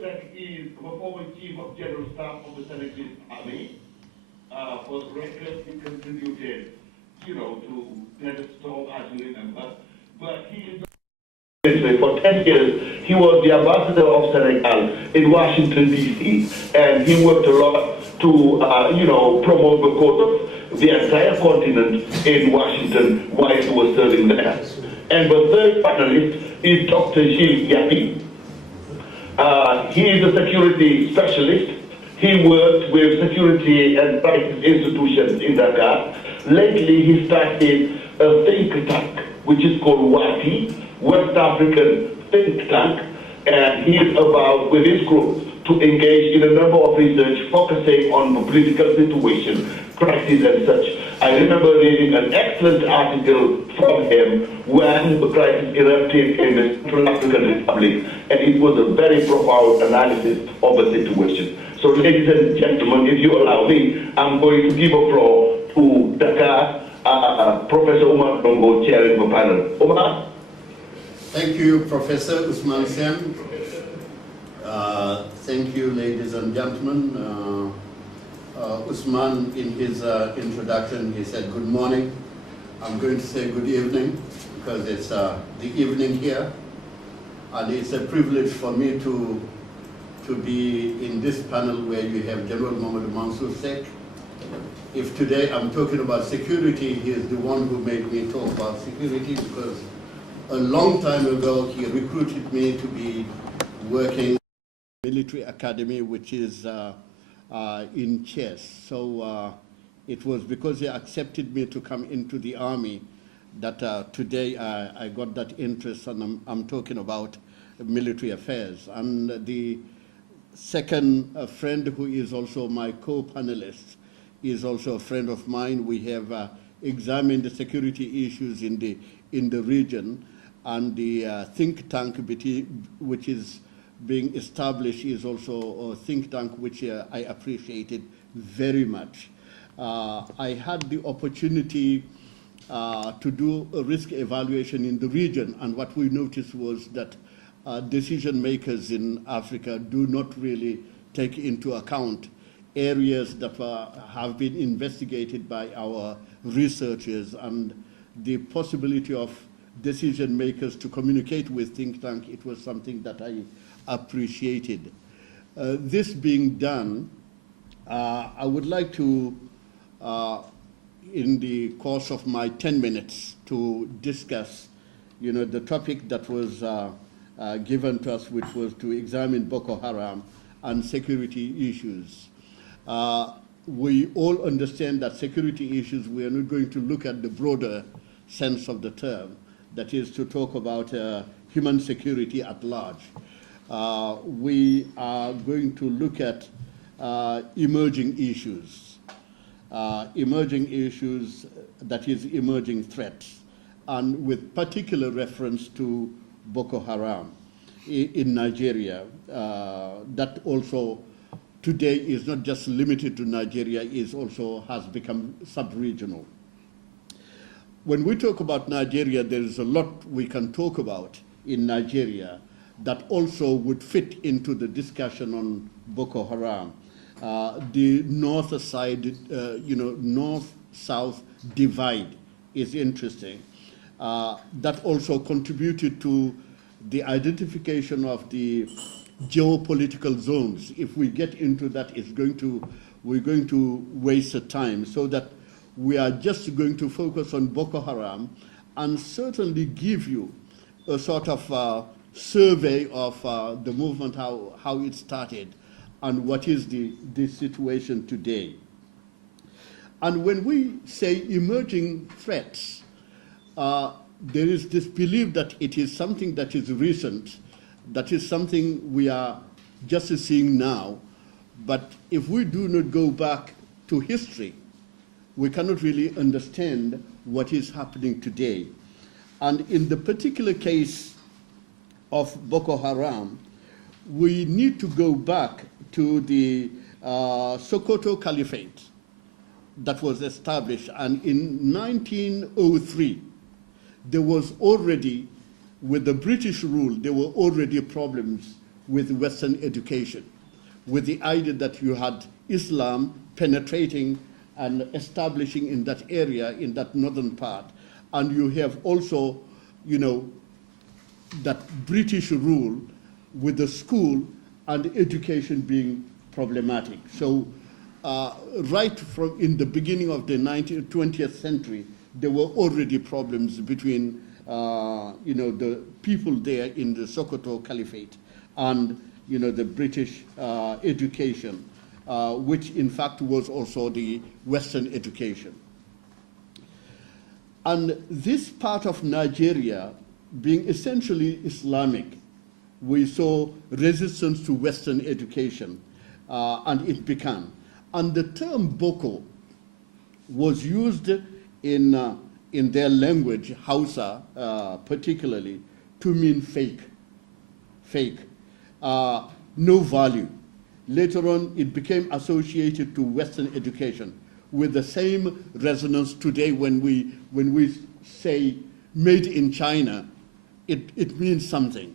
SECK is the former Chief of General Staff of the Senegalese Army. For the record, he contributed, to Desert Storm, as you remember. But he is for 10 years, he was the ambassador of Senegal in Washington, D.C., and he worked a lot to, promote the cause of the entire continent in Washington while he was serving there. And the third panelist is Dr. Gilles YABI. He is a security specialist. He worked with security and crisis institutions in Dakar. Lately, he started a think tank, which is called WATI, West African Think Tank, and he is about, with his group, to engage in a number of research focusing on the political situation, crisis and such. I remember reading an excellent article from him when the crisis erupted in the Central African Republic, and it was a very profound analysis of the situation. So, ladies and gentlemen, if you allow me, I'm going to give a floor to Dakar, Professor Oumar NDONGO, chairing the panel. Oumar? Thank you, Professor Ousmane Sen. Thank you, ladies and gentlemen. Ousmane, in his introduction, he said good morning. I'm going to say good evening because it's the evening here. And it's a privilege for me to be in this panel where you have General Mamadou M, SECK. If today I'm talking about security, he is the one who made me talk about security because a long time ago he recruited me to be working military academy, which is in Chess. So it was because he accepted me to come into the army that today I got that interest, and I'm talking about military affairs. And the second friend, who is also my co-panelist, is also a friend of mine. We have examined the security issues in the region, and the think tank which is being established is also a think tank which I appreciated very much. I had the opportunity to do a risk evaluation in the region, and what we noticed was that decision makers in Africa do not really take into account areas that have been investigated by our researchers, and the possibility of decision makers to communicate with think tank. It was something that I appreciated. This being done, I would like to, in the course of my 10 minutes, to discuss, the topic that was given to us, which was to examine Boko Haram and security issues. We all understand that security issues, we are not going to look at the broader sense of the term, that is to talk about human security at large. We are going to look at emerging issues, that is emerging threats, and with particular reference to Boko Haram in Nigeria. That also today is not just limited to Nigeria, is also has become sub-regional. When we talk about Nigeria, there is a lot we can talk about in Nigeria that also would fit into the discussion on Boko Haram. The north side, north-south divide is interesting. That also contributed to the identification of the geopolitical zones. If we get into that, we're going to waste the time, so that we are just going to focus on Boko Haram and certainly give you a sort of survey of the movement, how it started, and what is the situation today. And when we say emerging threats, there is this belief that it is something that is recent, that is something we are just seeing now. But if we do not go back to history, we cannot really understand what is happening today. And in the particular case of Boko Haram, we need to go back to the Sokoto Caliphate that was established. And in 1903, there was already, with the British rule, there were already problems with Western education, with the idea that you had Islam penetrating and establishing in that area, in that northern part. And you have also, you know, that British rule with the school and education being problematic. So right from in the beginning of the 20th century, there were already problems between you know, the people there in the Sokoto Caliphate and, you know, the British education, which in fact was also the Western education. And this part of Nigeria being essentially Islamic, we saw resistance to Western education, and it began. And the term Boko was used in their language, Hausa particularly, to mean fake, no value. Later on, it became associated to Western education with the same resonance today when we say made in China, it means something.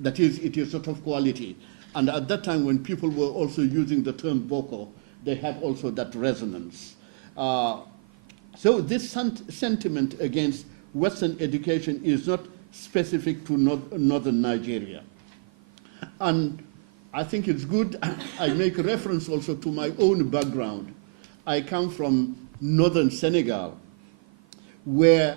That is, it is sort of quality. And at that time, when people were also using the term Boko, they had also that resonance. So this sentiment against Western education is not specific to northern Nigeria. And I think it's good, I make reference also to my own background. I come from northern Senegal, where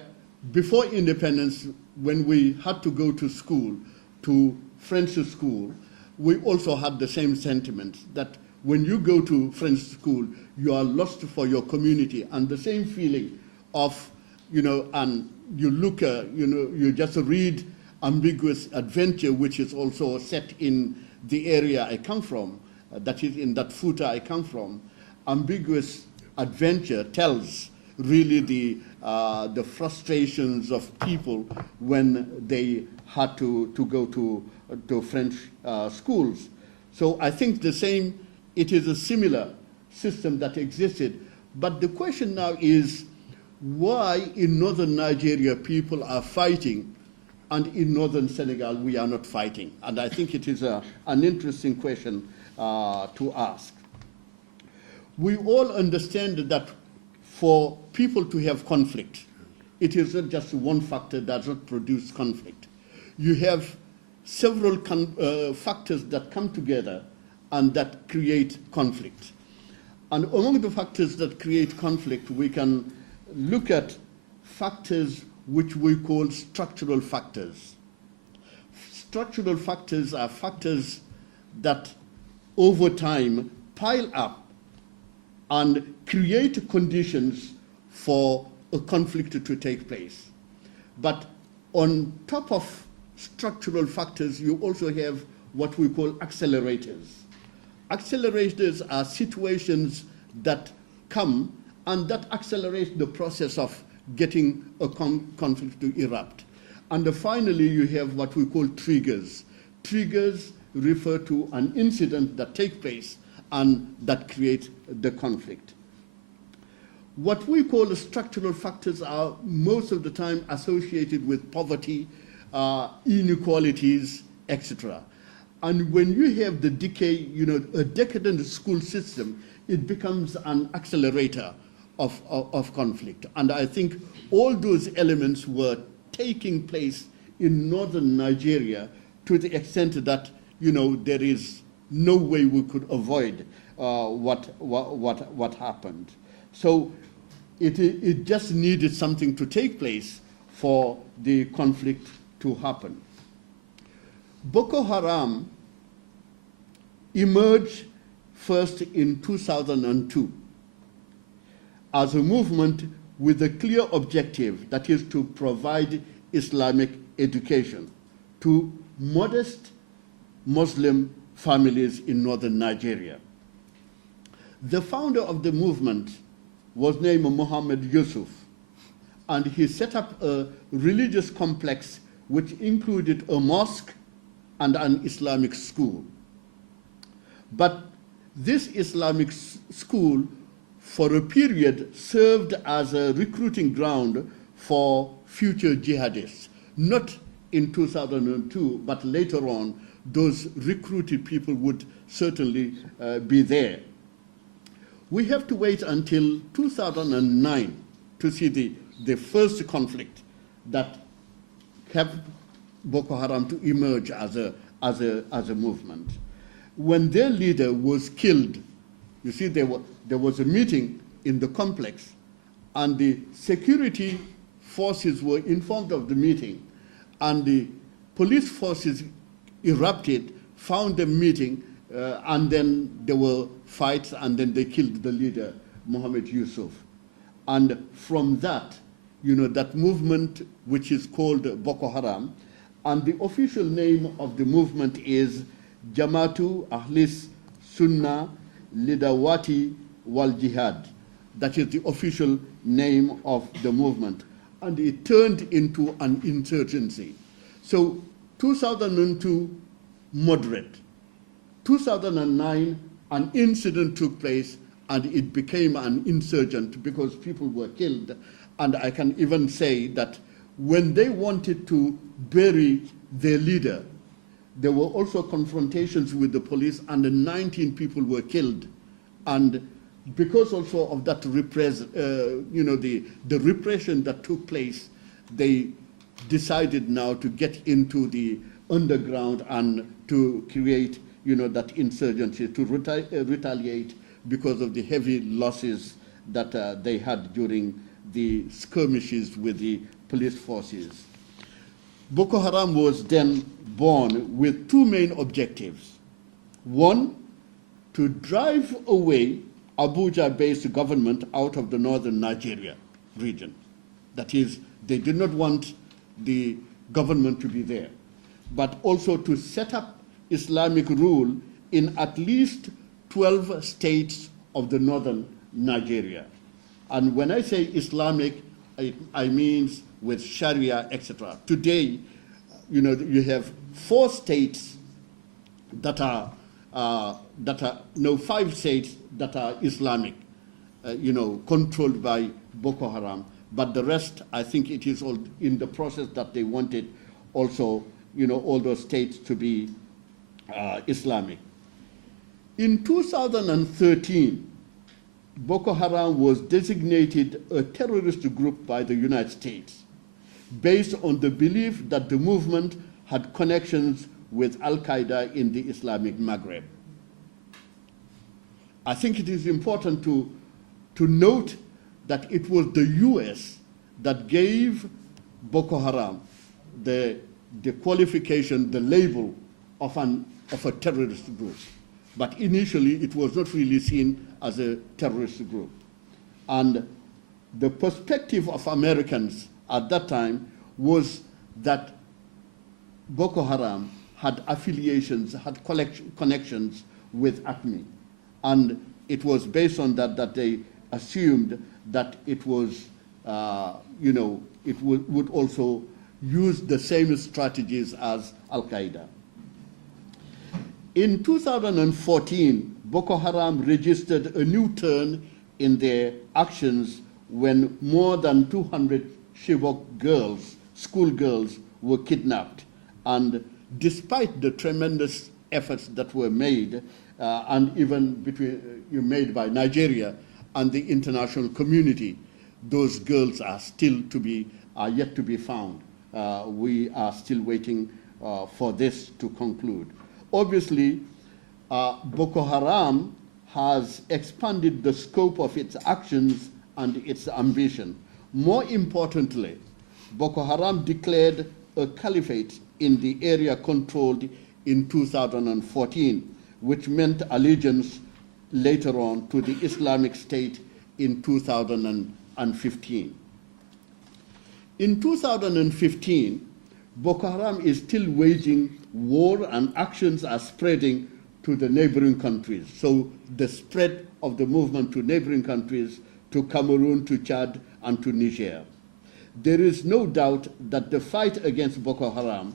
before independence, when we had to go to school, to French school, we also had the same sentiment that when you go to French school, you are lost for your community, and the same feeling of, you know, and you look, you know, you just read Ambiguous Adventure, which is also set in the area I come from, that is in that Futa I come from. Ambiguous Adventure tells really the frustrations of people when they had to go to French schools. So I think the same, it is a similar system that existed. But the question now is why in northern Nigeria people are fighting and in northern Senegal we are not fighting? And I think it is an interesting question to ask. We all understand that for people to have conflict, it is not just one factor that does not produce conflict. You have several factors that come together and that create conflict. And among the factors that create conflict, we can look at factors which we call structural factors. Structural factors are factors that over time pile up and create conditions for a conflict to take place. But on top of structural factors, you also have what we call accelerators. Accelerators are situations that come and that accelerate the process of getting a conflict to erupt. And finally, you have what we call triggers. Triggers refer to an incident that takes place and that creates the conflict. What we call structural factors are most of the time associated with poverty, inequalities, etc. And when you have the decay, you know, a decadent school system, it becomes an accelerator of conflict. And I think all those elements were taking place in northern Nigeria to the extent that, you know, there is no way we could avoid what happened. So it just needed something to take place for the conflict to happen. Boko Haram emerged first in 2002 as a movement with a clear objective, that is to provide Islamic education to modest Muslim families in northern Nigeria. The founder of the movement was named Muhammad Yusuf, and he set up a religious complex which included a mosque and an Islamic school. But this Islamic school, for a period, served as a recruiting ground for future jihadists, not in 2002, but later on, those recruited people would certainly be there. We have to wait until 2009 to see the first conflict that helped Boko Haram to emerge as a movement. When their leader was killed, you see, there was a meeting in the complex, and the security forces were informed of the meeting, and the police forces erupted, found the meeting, and then there were fights, and then they killed the leader, Mohammed Yusuf. And from that, that movement, which is called Boko Haram, and the official name of the movement is Jamatu Ahlis Sunnah Lidawati Wal Jihad. That is the official name of the movement. And it turned into an insurgency. So 2002, moderate. 2009, an incident took place, and it became an insurgent because people were killed. And I can even say that when they wanted to bury their leader, there were also confrontations with the police, and 19 people were killed. And because also of that the repression that took place, they decided now to get into the underground and to create, that insurgency, to retaliate because of the heavy losses that they had during the skirmishes with the police forces. Boko Haram was then born with two main objectives. One, to drive away Abuja-based government out of the northern Nigeria region. That is, they did not want the government to be there, but also to set up Islamic rule in at least 12 states of the northern Nigeria. And when I say Islamic, I mean with Sharia, etc. Today, you have 4 states that are 5 states that are Islamic, controlled by Boko Haram. But the rest, I think it is all in the process that they wanted also, all those states to be Islamic. In 2013, Boko Haram was designated a terrorist group by the United States based on the belief that the movement had connections with Al-Qaeda in the Islamic Maghreb. I think it is important to note that it was the US that gave Boko Haram the qualification, the label of a terrorist group. But initially, it was not really seen as a terrorist group. And the perspective of Americans at that time was that Boko Haram had affiliations, had connections with ACME. And it was based on that they assumed that it was, it would also use the same strategies as Al-Qaeda. In 2014, Boko Haram registered a new turn in their actions when more than 200 Chibok girls, schoolgirls, were kidnapped. And despite the tremendous efforts that were made, and even made by Nigeria and the international community, those girls are yet to be found. We are still waiting for this to conclude. Obviously, Boko Haram has expanded the scope of its actions and its ambition. More importantly, Boko Haram declared a caliphate in the area controlled in 2014, which meant allegiance later on to the Islamic State in 2015. In 2015, Boko Haram is still waging war, and actions are spreading to the neighboring countries. So the spread of the movement to neighboring countries, to Cameroon, to Chad, and to Niger. There is no doubt that the fight against Boko Haram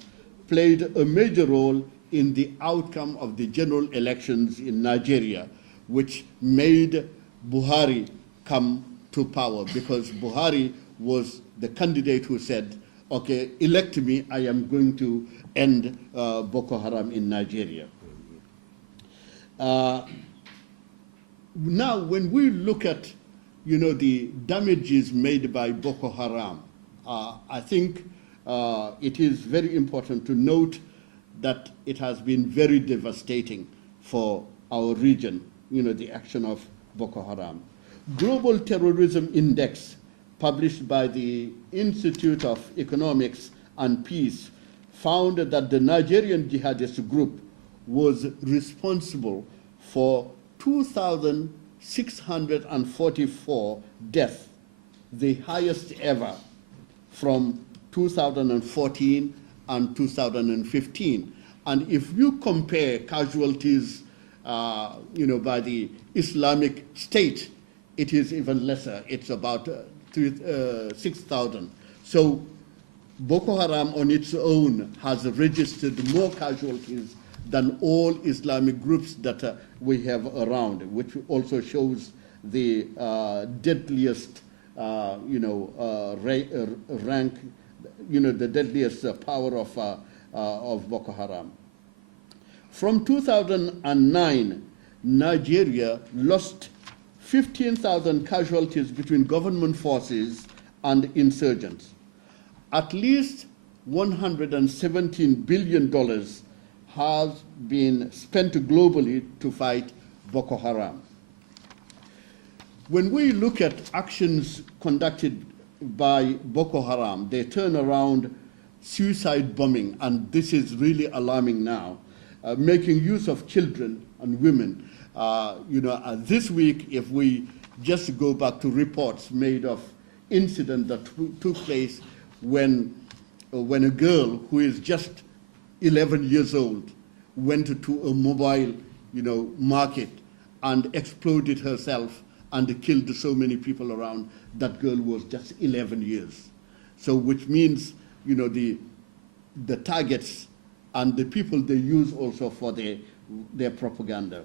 played a major role in the outcome of the general elections in Nigeria, which made Buhari come to power, because Buhari was the candidate who said, okay, elect me, I am going to end Boko Haram in Nigeria. Now, when we look at, the damages made by Boko Haram, I think it is very important to note that it has been very devastating for our region, the action of Boko Haram. Global Terrorism Index, published by the Institute of Economics and Peace, found that the Nigerian jihadist group was responsible for 2,644 deaths, the highest ever from 2014 and 2015. And if you compare casualties, by the Islamic State, it is even lesser. It's about 6,000. So Boko Haram on its own has registered more casualties than all Islamic groups that we have around, which also shows the deadliest, rank, the deadliest power of Boko Haram. From 2009, Nigeria lost 15,000 casualties between government forces and insurgents. At least $117 billion has been spent globally to fight Boko Haram. When we look at actions conducted by Boko Haram, they turn around suicide bombing, and this is really alarming now, making use of children and women. This week, if we just go back to reports made of incident that took place when a girl who is just 11 years old went to a mobile, market and exploded herself and killed so many people around. That girl was just 11 years. So which means, the targets and the people they use also for their propaganda.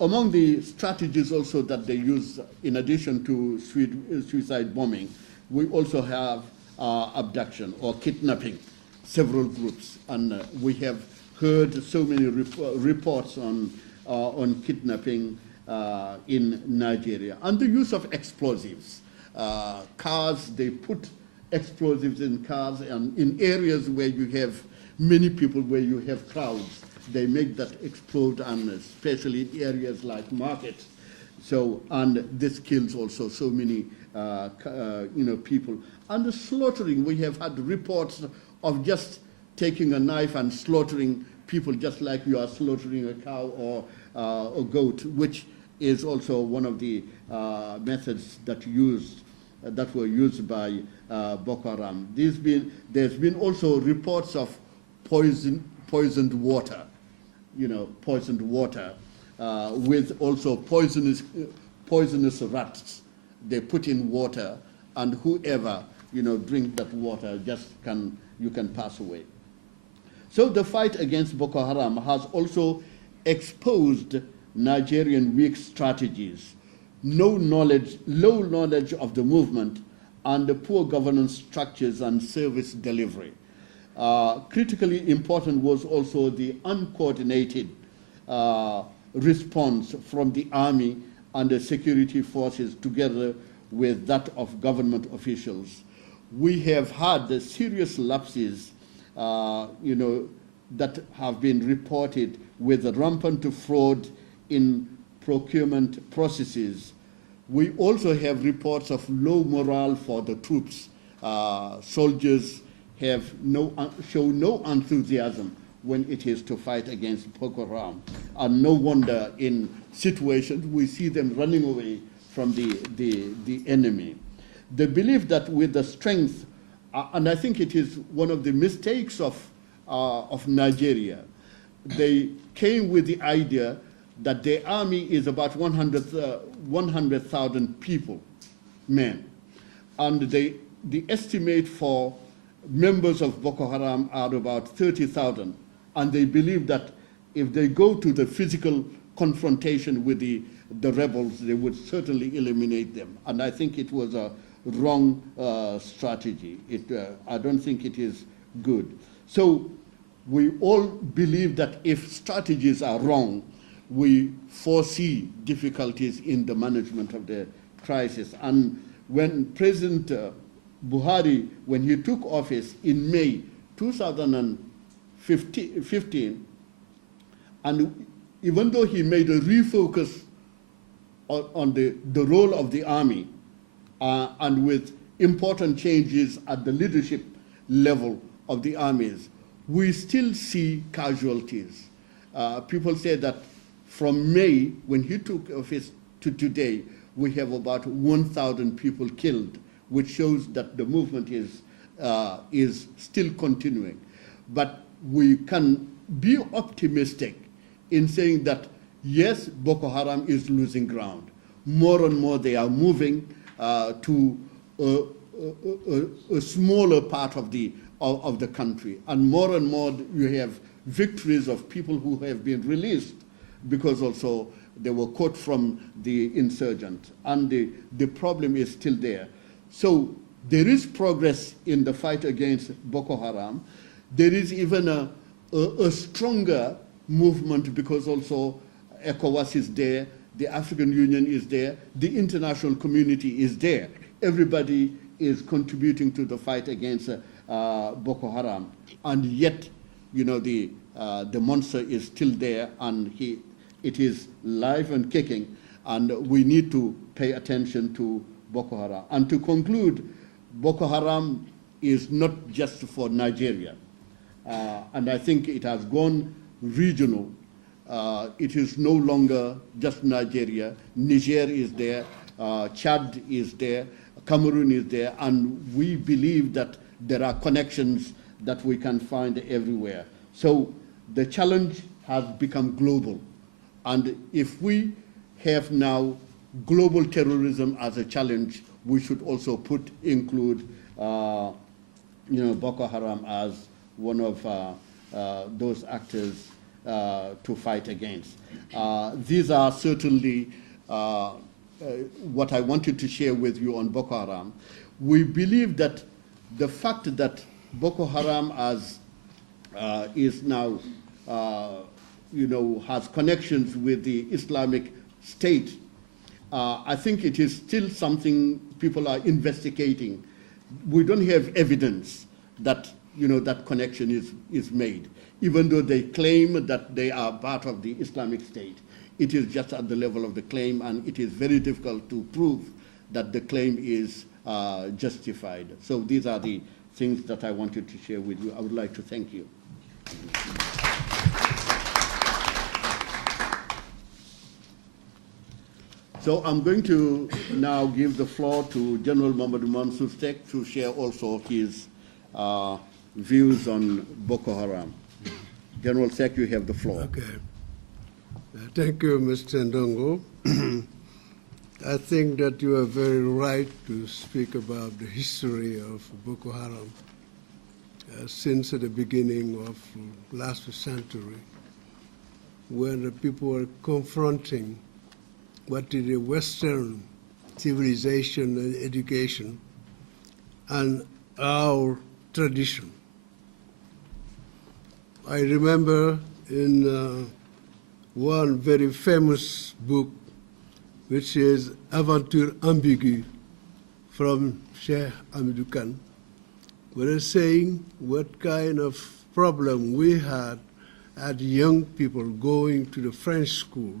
Among the strategies also that they use, in addition to suicide bombing, we also have abduction or kidnapping, several groups. And we have heard so many reports on kidnapping in Nigeria. And the use of explosives. Cars, they put explosives in cars, and in areas where you have many people, where you have crowds, they make that explode, and especially in areas like markets. So, and this kills also so many, people. And the slaughtering, we have had reports of just taking a knife and slaughtering people just like you are slaughtering a cow or a goat, which is also one of the methods that were used by Boko Haram. There's been also reports of poisoned water, poisoned water, with also poisonous rats. They put in water, and whoever drink that water you can pass away. So the fight against Boko Haram has also exposed Nigerian weak strategies, low knowledge of the movement, and the poor governance structures and service delivery. Critically important was also the uncoordinated response from the army and the security forces together with that of government officials. We have had the serious lapses, that have been reported with rampant fraud in procurement processes. We also have reports of low morale for the troops. Soldiers have show no enthusiasm when it is to fight against Boko Haram. And no wonder in situations we see them running away from the enemy. They believe that with the strength, and I think it is one of the mistakes of Nigeria, they came with the idea that the army is about 100,000 people, men. And the estimate for members of Boko Haram are about 30,000. And they believe that if they go to the physical confrontation with the rebels, they would certainly eliminate them. And I think it was a wrong strategy. I don't think it is good. So we all believe that if strategies are wrong, we foresee difficulties in the management of the crisis. And when President Buhari, when he took office in May 2015, and even though he made a refocus on the role of the army, and with important changes at the leadership level of the armies, we still see casualties. People say that from May, when he took office, to today, we have about 1,000 people killed, which shows that the movement is still continuing. But we can be optimistic in saying that, yes, Boko Haram is losing ground. More and more they are moving to a smaller part of the country. And more you have victories of people who have been released because also they were caught from the insurgents. And the problem is still there. So there is progress in the fight against Boko Haram. There is even a stronger movement because also ECOWAS is there, the African Union is there, the international community is there. Everybody is contributing to the fight against Boko Haram. And yet, you know, the monster is still there, and it is live and kicking, and we need to pay attention to Boko Haram. And to conclude, Boko Haram is not just for Nigeria, and I think it has gone regional. It is no longer just Nigeria. Niger is there, Chad is there, Cameroon is there, and we believe that there are connections that we can find everywhere. So the challenge has become global. And if we have now global terrorism as a challenge, we should also include Boko Haram as one of those actors to fight against. These are certainly what I wanted to share with you on Boko Haram. We believe that the fact that Boko Haram is now has connections with the Islamic State, I think it is still something people are investigating. We don't have evidence that that connection is made, even though they claim that they are part of the Islamic State. It is just at the level of the claim, and it is very difficult to prove that the claim is justified. So these are the things that I wanted to share with you. I would like to thank you. So I'm going to now give the floor to General Mamadou M to share also his views on Boko Haram. General SECK, you have the floor. Okay. Thank you, Mr. Ndongo. I think that you are very right to speak about the history of Boko Haram since the beginning of last century, when the people were confronting what is the Western civilization and education and our tradition. I remember in one very famous book, which is Aventure Ambiguë from Cheikh Hamidou Kane, where it's saying what kind of problem we had as young people going to the French school.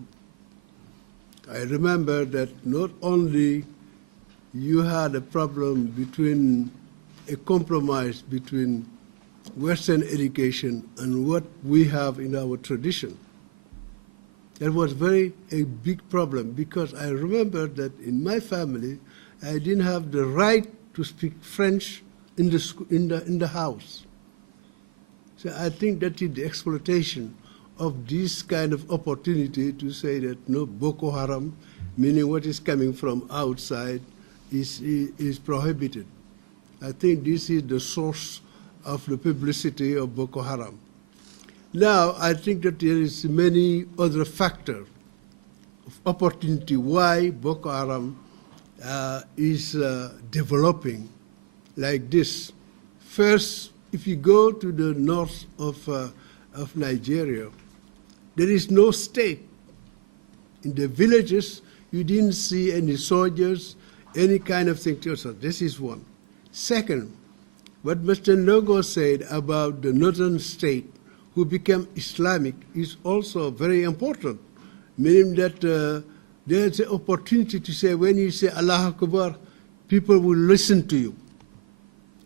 I remember that not only you had a problem between a compromise between Western education and what we have in our tradition. That was a big problem, because I remember that in my family, I didn't have the right to speak French in the house. So I think that is the exploitation of this kind of opportunity to say that no, Boko Haram, meaning what is coming from outside, is prohibited. I think this is the source of the publicity of Boko Haram. Now, I think that there is many other factors of opportunity why Boko Haram is developing like this. First, if you go to the north of Nigeria, there is no state. In the villages, you didn't see any soldiers, any kind of thing. This is one. Second, what Mr. Ndongo said about the northern state who became Islamic is also very important, meaning that there's an opportunity to say, when you say Allah Akbar, people will listen to you.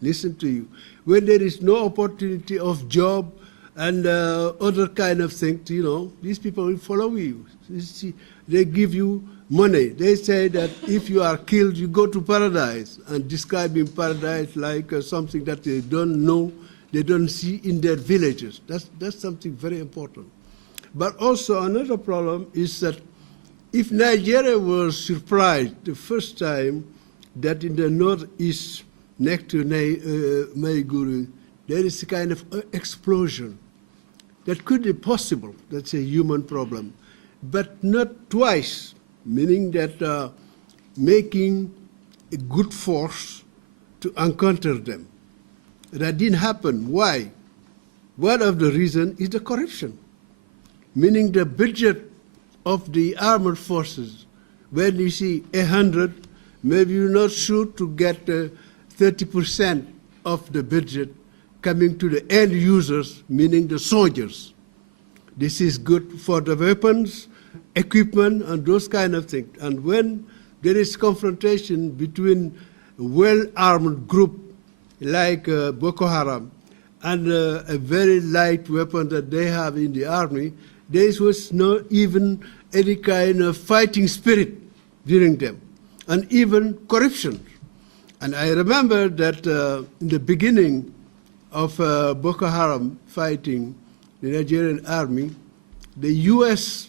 Listen to you. When there is no opportunity of job and other kind of things, you know, these people will follow you. They give you money. They say that if you are killed, you go to paradise, and describing paradise like something that they don't know, they don't see in their villages. That's something very important. But also another problem is that if Nigeria was surprised the first time that in the northeast, next to Maiduguri, there is a kind of explosion that could be possible. That's a human problem. But not twice, meaning that making a good force to encounter them. That didn't happen. Why? One of the reasons is the corruption, meaning the budget of the armed forces. When you see 100, maybe you're not sure to get 30% of the budget coming to the end users, meaning the soldiers. This is good for the weapons, equipment, and those kind of things. And when there is confrontation between a well-armed group like Boko Haram and a very light weapon that they have in the army, there was not even any kind of fighting spirit during them, and even corruption. And I remember that in the beginning of Boko Haram fighting the Nigerian army, the U.S.,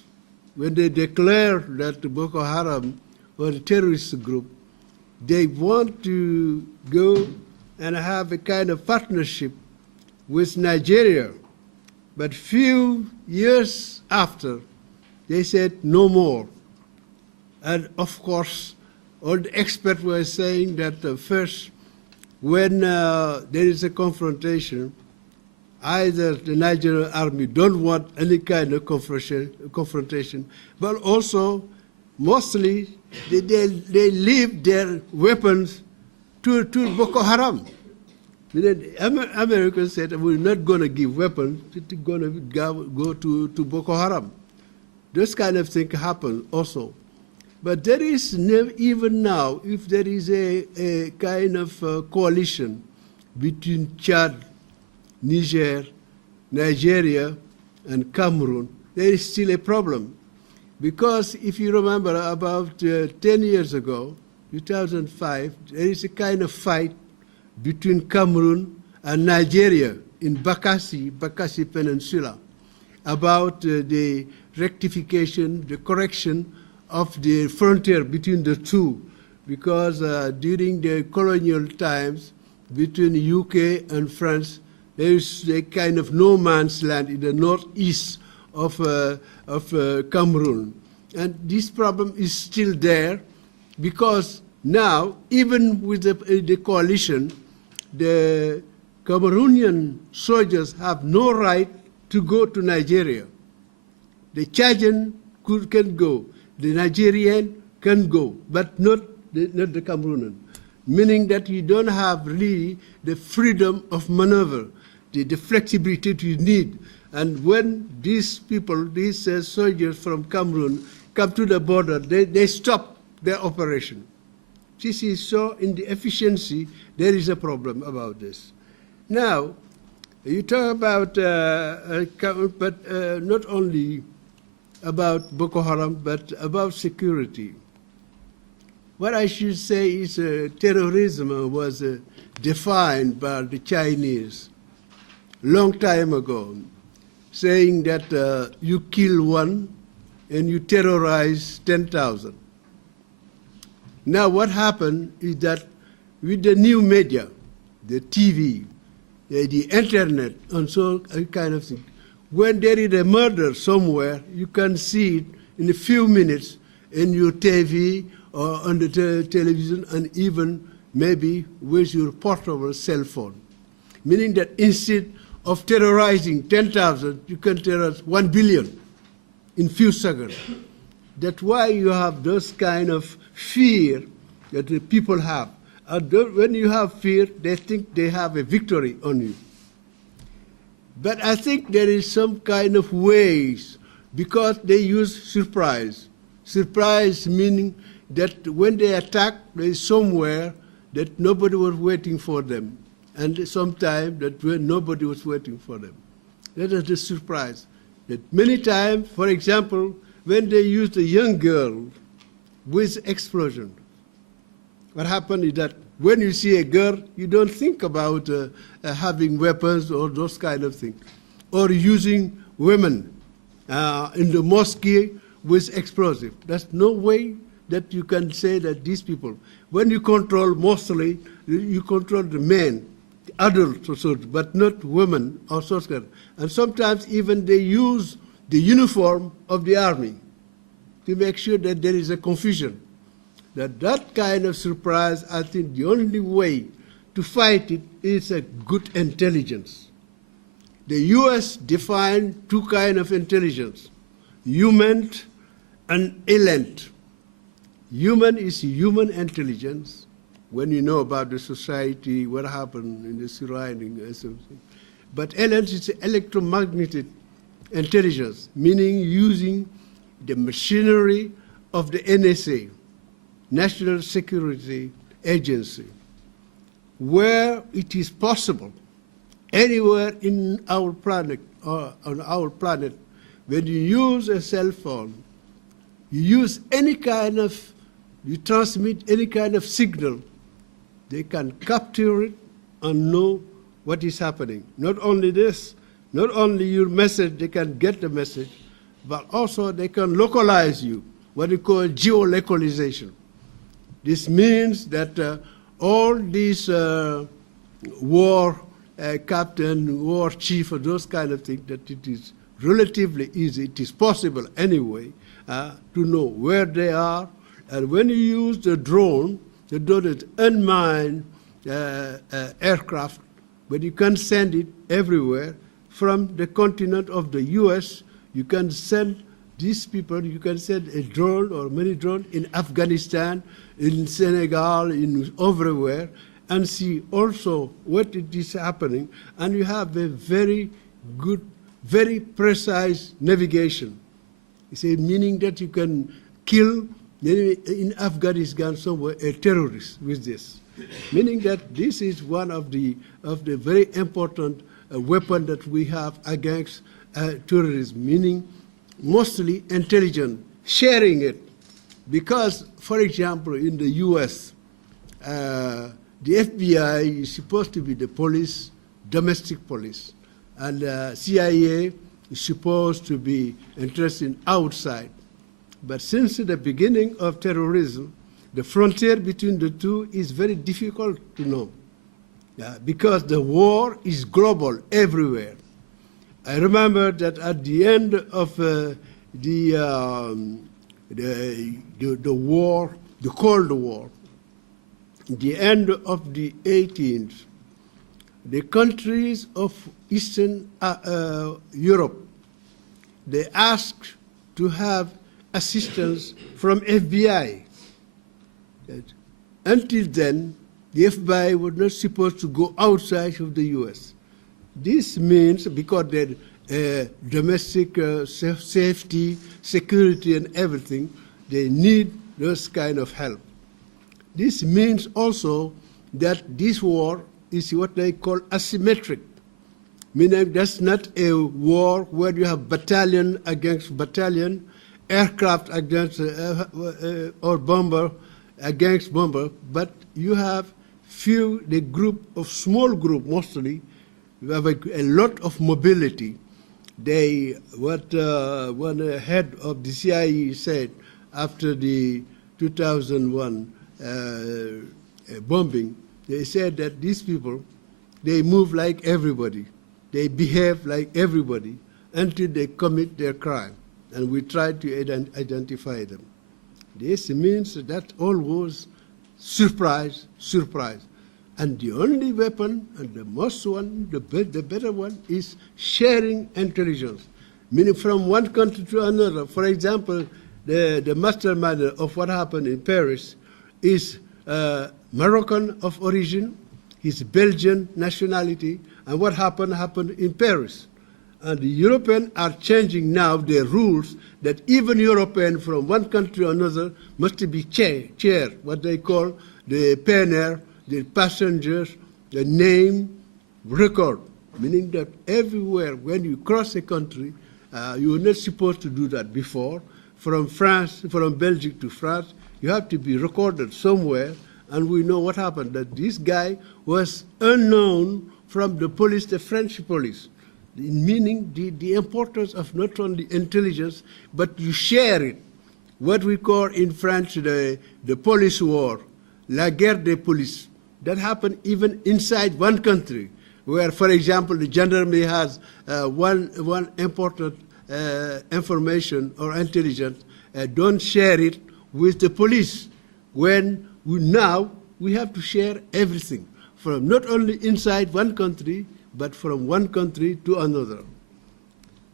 when they declared that the Boko Haram was a terrorist group, they want to go and have a kind of partnership with Nigeria. But few years after, they said no more. And of course, all the experts were saying that first, when there is a confrontation, either the Nigerian army don't want any kind of confrontation, but also mostly they leave their weapons to Boko Haram. Americans said, we're not going to give weapons, it's going to go to Boko Haram. Those kind of things happen also. But there is never, even now, if there is a kind of coalition between Chad, Niger, Nigeria, and Cameroon, there is still a problem. Because if you remember, about 10 years ago, 2005, there is a kind of fight between Cameroon and Nigeria in Bakassi Peninsula, about the rectification, the correction of the frontier between the two, because during the colonial times between the UK and France, there is a kind of no man's land in the northeast of Cameroon. And this problem is still there, because now, even with the coalition, the Cameroonian soldiers have no right to go to Nigeria. The Chadian can go, the Nigerian can go, but not the Cameroonian, meaning that you don't have really the freedom of maneuver, the flexibility you need. And when these people, these soldiers from Cameroon come to the border, they stop their operation. This is so in the efficiency, there is a problem about this. Now, you talk about, but not only about Boko Haram, but about security. What I should say is terrorism was defined by the Chinese long time ago, saying that you kill one and you terrorize 10,000. Now what happened is that with the new media, the TV, the internet, and so kind of thing, when there is a murder somewhere, you can see it in a few minutes in your TV or on the television, and even maybe with your portable cell phone. Meaning that instead of terrorizing 10,000, you can terrorize 1 billion in few seconds. That's why you have those kind of fear that the people have. And when you have fear, they think they have a victory on you. But I think there is some kind of ways, because they use surprise. Surprise meaning that when they attack, there is somewhere that nobody was waiting for them, and sometimes that when nobody was waiting for them. That is the surprise. That many times, for example, when they use a young girl with explosion, what happened is that when you see a girl, you don't think about having weapons or those kind of things, or using women in the mosque with explosive. There's no way that you can say that these people, when you control mostly, you control the men, the adults or so, but not women or so. And sometimes even they use the uniform of the army to make sure that there is a confusion. That kind of surprise, I think the only way to fight it is a good intelligence. The US defined two kinds of intelligence, human and alien. Human is human intelligence, when you know about the society, what happened in the surrounding and something. But alien is electromagnetic intelligence, meaning using the machinery of the NSA, National Security Agency, where it is possible, anywhere in our planet, or on our planet, when you use a cell phone, you use any kind of, you transmit any kind of signal, they can capture it and know what is happening. Not only this, not only your message, they can get the message, but also they can localize you, what we call geolocalization. This means that all these war captain, war chief, or those kind of things, that it is relatively easy, it is possible anyway, to know where they are. And when you use the drone is unmanned aircraft, but you can send it everywhere. From the continent of the US, you can send these people, you can send a drone or many drones in Afghanistan, in Senegal, in everywhere, and see also what it is happening. And you have a very good, very precise navigation. It's a meaning that you can kill in Afghanistan somewhere a terrorist with this. Meaning that this is one of the very important weapon that we have against terrorism, meaning mostly intelligent, sharing it. Because, for example, in the US, the FBI is supposed to be the police, domestic police, and CIA is supposed to be interested in outside. But since the beginning of terrorism, the frontier between the two is very difficult to know, because the war is global everywhere. I remember that at the end of the war, the Cold War, the end of the 18th, the countries of Eastern Europe, they asked to have assistance from FBI. Until then, the FBI was not supposed to go outside of the US. This means, because their domestic safety, security, and everything, they need this kind of help. This means also that this war is what they call asymmetric, meaning that's not a war where you have battalion against battalion, aircraft against or bomber against bomber, but you have the group of small group mostly. You have a lot of mobility. What one head of the CIA said after the 2001 bombing, they said that these people, they move like everybody. They behave like everybody until they commit their crime. And we try to identify them. This means that always surprise, surprise. And the only weapon, and the most one, the better one, is sharing intelligence, meaning from one country to another. For example, the mastermind of what happened in Paris is Moroccan of origin, his Belgian nationality, and what happened in Paris. And the Europeans are changing now their rules that even Europeans from one country to another must be shared, what they call the PNR, the passengers, the name record, meaning that everywhere when you cross a country, you were not supposed to do that before. From Belgium to France, you have to be recorded somewhere, and we know what happened, that this guy was unknown from the police, the French police, meaning the importance of not only intelligence, but you share it. What we call in French the police war, la guerre des polices. That happened even inside one country, where, for example, the gendarmerie has one important information or intelligence, don't share it with the police. When now we have to share everything, from not only inside one country, but from one country to another.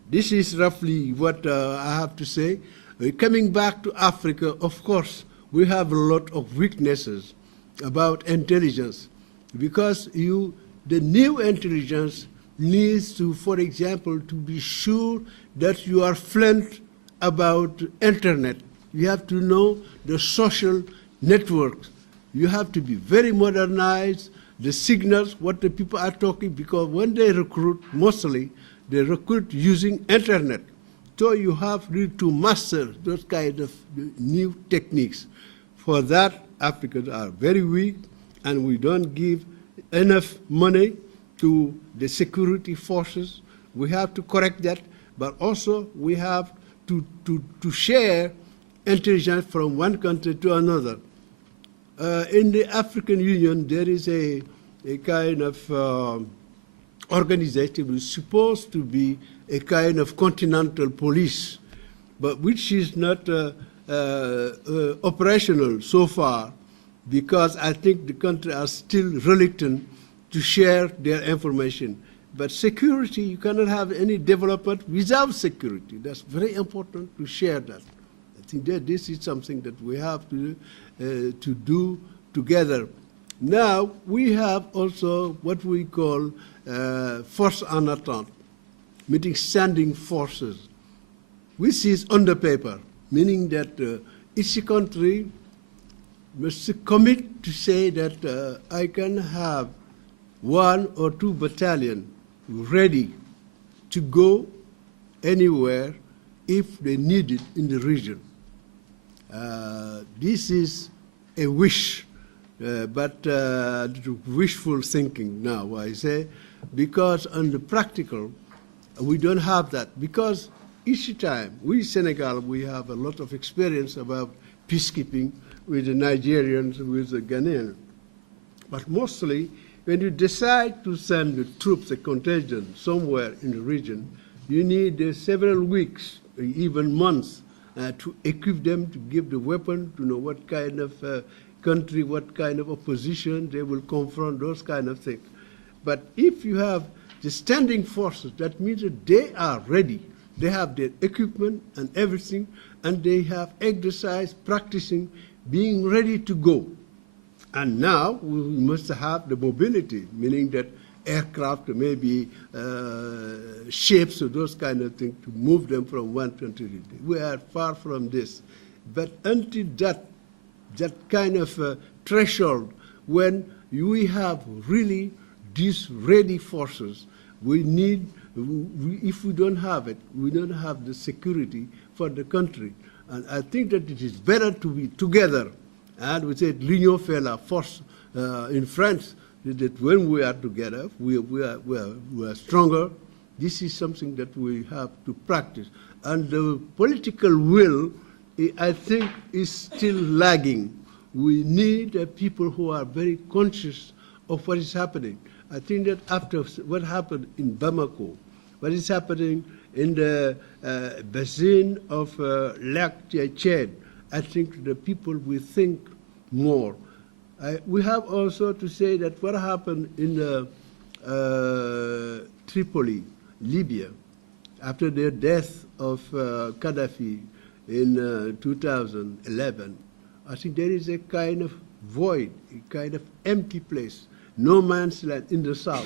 This is roughly what I have to say. Coming back to Africa, of course, we have a lot of weaknesses about intelligence, because the new intelligence needs to, for example, to be sure that you are fluent about internet. You have to know the social networks. You have to be very modernized, the signals, what the people are talking, because when they recruit, mostly, they recruit using internet. So you have really to master those kind of new techniques. For that, Africans are very weak, and we don't give enough money to the security forces. We have to correct that, but also we have to share intelligence from one country to another. In the African Union, there is a kind of organization which is supposed to be a kind of continental police, but which is not operational so far, because I think the country are still reluctant to share their information. But security, you cannot have any development without security. That's very important to share that. I think that this is something that we have to do together. Now, we have also what we call force en attente, meaning standing forces, which is on the paper, meaning that each country must commit to say that I can have 1 or 2 battalions ready to go anywhere if they need it in the region. This is a wish, but wishful thinking now, I say, because on the practical, we don't have that. Because each time, we Senegal, we have a lot of experience about peacekeeping with the Nigerians, with the Ghanaians. But mostly, when you decide to send the troops, a contingent, somewhere in the region, you need several weeks, even months, to equip them, to give the weapon, to know what kind of country, what kind of opposition they will confront, those kind of things. But if you have the standing forces, that means that they are ready. They have their equipment and everything, and they have exercise, practicing, being ready to go. And now we must have the mobility, meaning that aircraft, maybe ships or those kind of things, to move them from one country to another. We are far from this. But until that kind of threshold, when we have really these ready forces, we need, if we don't have it, we don't have the security for the country. And I think that it is better to be together. And we said, l'union fait la force in France, that when we are together, we are stronger. This is something that we have to practice. And the political will, I think, is still lagging. We need people who are very conscious of what is happening. I think that after what happened in Bamako, what is happening in the basin of Lac Tchad, I think the people will think more. We have also to say that what happened in Tripoli, Libya, after the death of Gaddafi in 2011, I think there is a kind of void, a kind of empty place, no man's land in the south.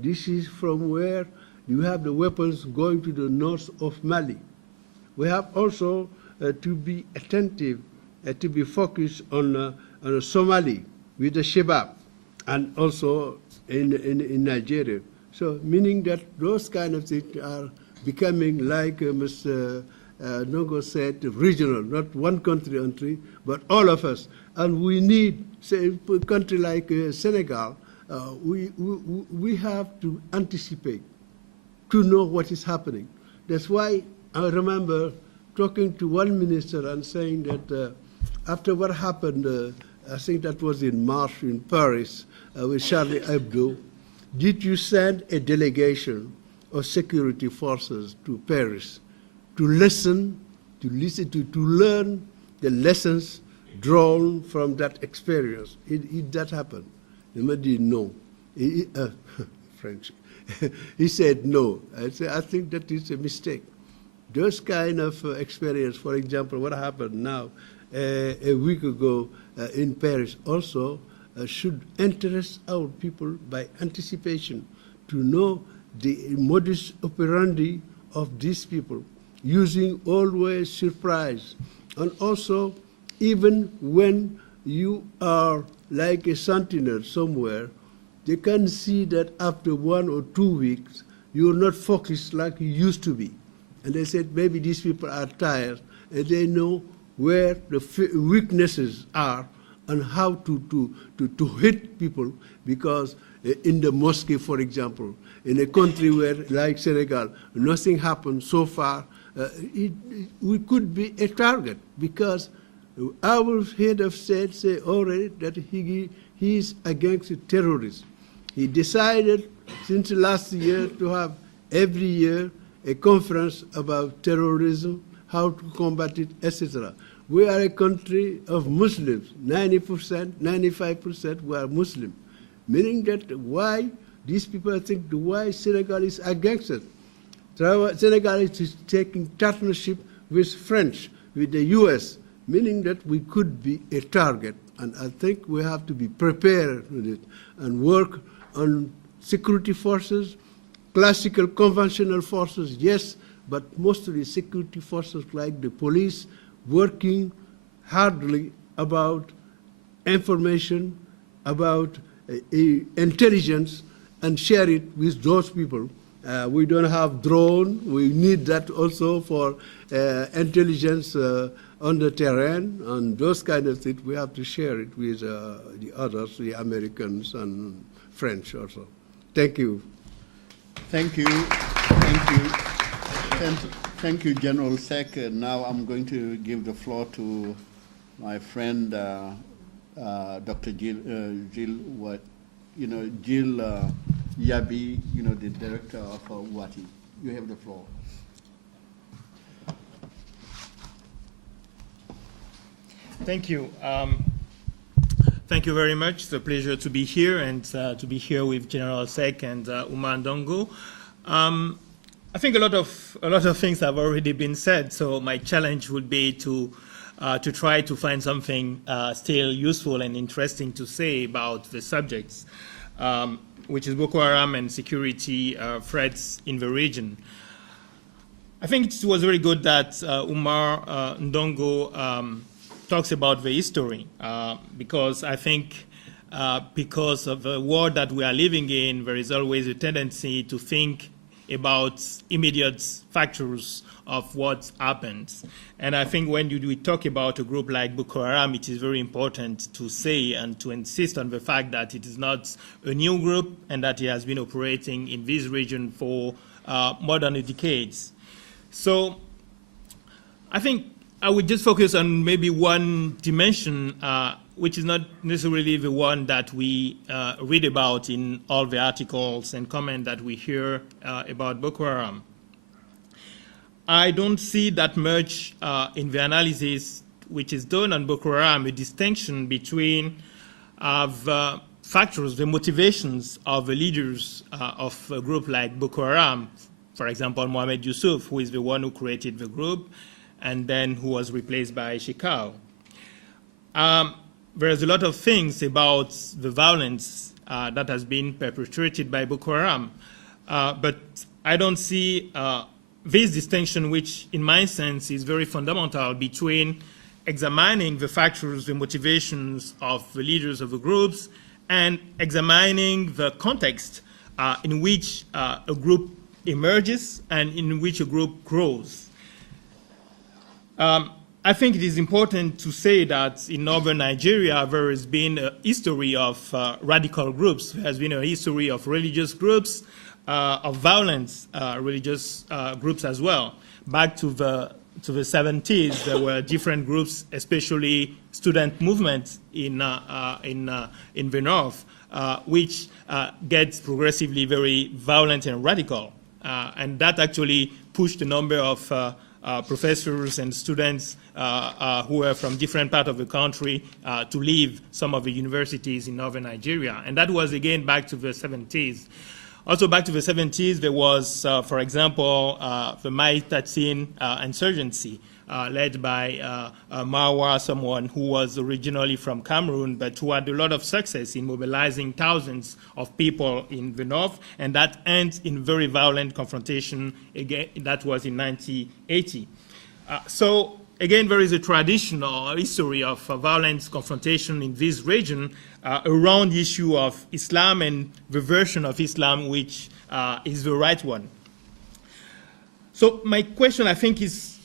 This is from where you have the weapons going to the north of Mali. We have also to be attentive, to be focused on Somali with the Shabab, and also in Nigeria. So meaning that those kind of things are becoming, like Mr. Ndongo said, regional, not one country, but all of us. And we need, say, a country like Senegal, we have to anticipate, to know what is happening. That's why I remember talking to one minister and saying that after what happened, I think that was in March in Paris with Charlie Hebdo, did you send a delegation of security forces to Paris to listen, to learn the lessons drawn from that experience? Did that happen? He did no. French. He said no. I think that is a mistake. Those kind of experience, for example, what happened now a week ago in Paris also should interest our people by anticipation to know the modus operandi of these people, using always surprise. And also, even when you are like a sentinel somewhere, they can see that after 1 or 2 weeks, you're not focused like you used to be. And they said maybe these people are tired, and they know where the weaknesses are and how to hit people, because in the mosque, for example, in a country where, like Senegal, nothing happened so far, we could be a target, because our head of state say already that he is against terrorism. He decided since last year to have every year a conference about terrorism, how to combat it, etc. We are a country of Muslims, 90%, 95% we are Muslim, meaning that why these people think why Senegal is against it. Senegal is taking partnership with French, with the US, meaning that we could be a target. And I think we have to be prepared with it and work on security forces, classical conventional forces, yes, but mostly security forces like the police, working hardly about information, about intelligence, and share it with those people. We don't have drone. We need that also for intelligence on the terrain, and those kind of things. We have to share it with the others, the Americans and French also. Thank you. Thank you. Thank you. Thank you, General SECK. Now I'm going to give the floor to my friend, Dr. Gilles YABI, the director of WATI. You have the floor. Thank you. Thank you very much. It's a pleasure to be here and to be here with General SECK and Oumar NDONGO. I think a lot of things have already been said, so my challenge would be to try to find something still useful and interesting to say about the subjects, which is Boko Haram and security threats in the region. I think it was very good that Oumar NDONGO talks about the history, because I think because of the world that we are living in, there is always a tendency to think about immediate factors of what happens. And I think when we talk about a group like Boko Haram, it is very important to say and to insist on the fact that it is not a new group and that it has been operating in this region for more than a decade. So I think I would just focus on maybe one dimension, which is not necessarily the one that we read about in all the articles and comments that we hear about Boko Haram. I don't see that much in the analysis which is done on Boko Haram, a distinction between the factors, the motivations of the leaders of a group like Boko Haram, for example, Mohamed Yusuf, who is the one who created the group, and then who was replaced by Shekau. There's a lot of things about the violence that has been perpetrated by Boko Haram, but I don't see this distinction, which in my sense is very fundamental, between examining the factors, the motivations of the leaders of the groups, and examining the context in which a group emerges and in which a group grows. I think it is important to say that in northern Nigeria, there has been a history of radical groups. There has been a history of religious groups, of violent religious groups as well. Back to the 70s, there were different groups, especially student movements in the north, which gets progressively very violent and radical. And that actually pushed a number of professors and students who were from different parts of the country to leave some of the universities in northern Nigeria. And that was, again, back to the 70s. Also back to the 70s, there was, for example, the Mai 13 insurgency, led by Marwa, someone who was originally from Cameroon, but who had a lot of success in mobilizing thousands of people in the north, and that ends in very violent confrontation. Again, that was in 1980. So again, there is a traditional history of violent confrontation in this region around the issue of Islam and the version of Islam which is the right one. So my question, I think, is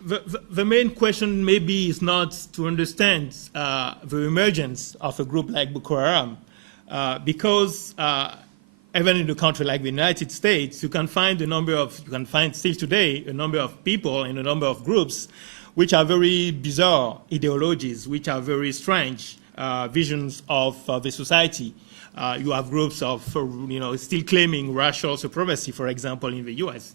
the main question maybe is not to understand the emergence of a group like Boko Haram, because even in a country like the United States, you can find still today a number of people in a number of groups which are very bizarre ideologies, which are very strange visions of the society. You have groups of, still claiming racial supremacy, for example, in the US.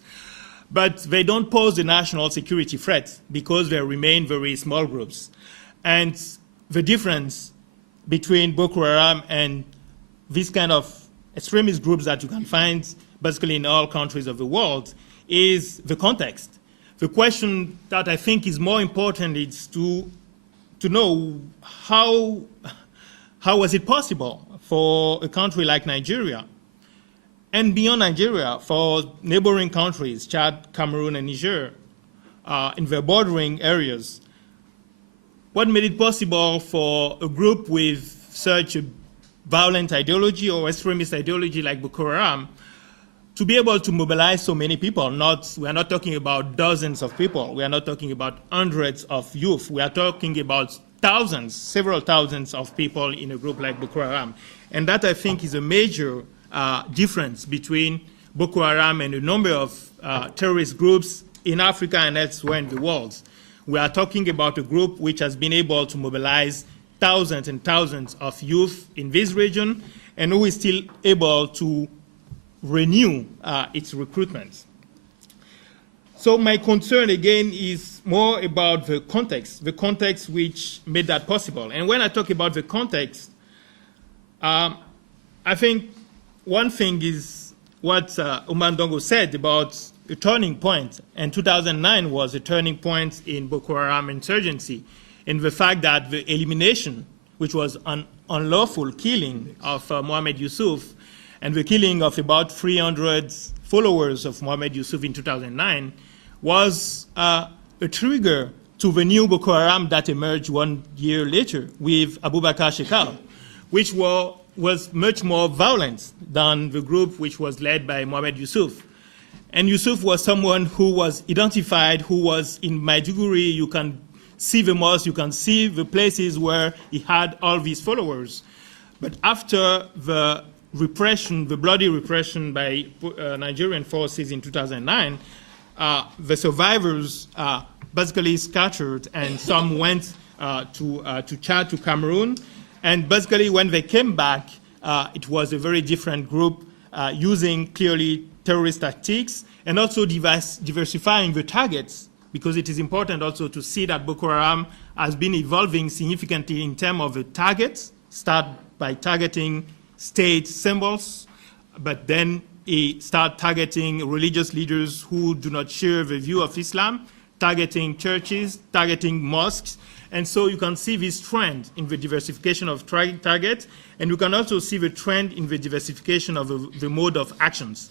But they don't pose a national security threat because they remain very small groups. And the difference between Boko Haram and this kind of extremist groups that you can find basically in all countries of the world is the context. The question that I think is more important is to know how was it possible for a country like Nigeria, and beyond Nigeria, for neighboring countries, Chad, Cameroon, and Niger, in their bordering areas, what made it possible for a group with such a violent ideology or extremist ideology like Boko Haram to be able to mobilize so many people? We are not talking about dozens of people. We are not talking about hundreds of youth. We are talking about thousands, several thousands of people in a group like Boko Haram. And that, I think, is a major difference between Boko Haram and a number of terrorist groups in Africa and elsewhere in the world. We are talking about a group which has been able to mobilize thousands and thousands of youth in this region, and who is still able to renew its recruitment. So my concern, again, is more about the context which made that possible. And when I talk about the context, I think one thing is what Oumar NDONGO said about a turning point, and 2009 was a turning point in Boko Haram insurgency, in the fact that the elimination, which was an unlawful killing of Mohamed Yusuf, and the killing of about 300 followers of Mohamed Yusuf in 2009, was a trigger to the new Boko Haram that emerged 1 year later with Abubakar Shekau, which was much more violent than the group which was led by Mohamed Yusuf. And Yusuf was someone who was identified, who was in Maiduguri. You can see the mosque, you can see the places where he had all these followers. But after the repression, the bloody repression by Nigerian forces in 2009, the survivors basically scattered, and some went to Chad, to Cameroon. And basically when they came back, it was a very different group using clearly terrorist tactics, and also diversifying the targets, because it is important also to see that Boko Haram has been evolving significantly in terms of the targets, start by targeting state symbols, but then he start targeting religious leaders who do not share the view of Islam, targeting churches, targeting mosques. And so you can see this trend in the diversification of targets, and you can also see the trend in the diversification of the mode of actions.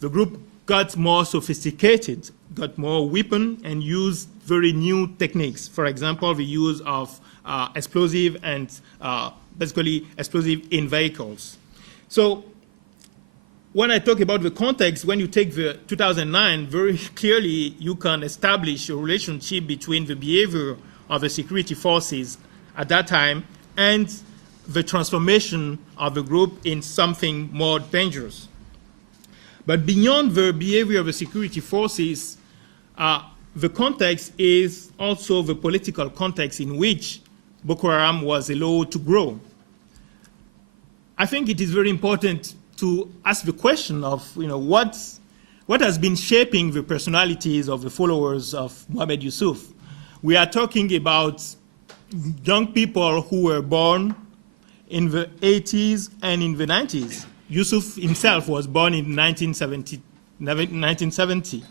The group got more sophisticated, got more weapon, and used very new techniques. For example, the use of explosive and basically explosive in vehicles. So when I talk about the context, when you take the 2009, very clearly you can establish a relationship between the behavior of the security forces at that time and the transformation of the group in something more dangerous. But beyond the behavior of the security forces, the context is also the political context in which Boko Haram was allowed to grow. I think it is very important to ask the question of, what has been shaping the personalities of the followers of Mohammed Yusuf. We are talking about young people who were born in the 80s and in the 90s. Yusuf himself was born in 1970,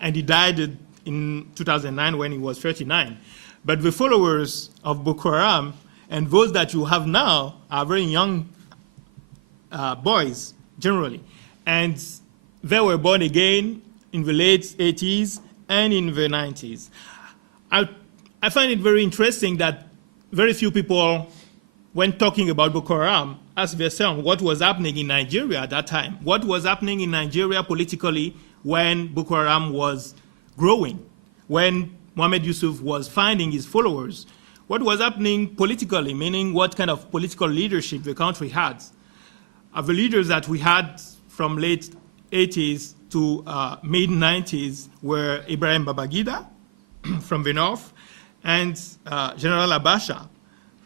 and he died in 2009 when he was 39. But the followers of Boko Haram and those that you have now are very young boys, generally. And they were born again in the late 80s and in the 90s. I find it very interesting that very few people, when talking about Boko Haram, ask themselves what was happening in Nigeria at that time. What was happening in Nigeria politically when Boko Haram was growing, when Mohammed Yusuf was finding his followers? What was happening politically, meaning what kind of political leadership the country had? The leaders that we had from late 80s to mid-90s were Ibrahim Babangida from the north and General Abacha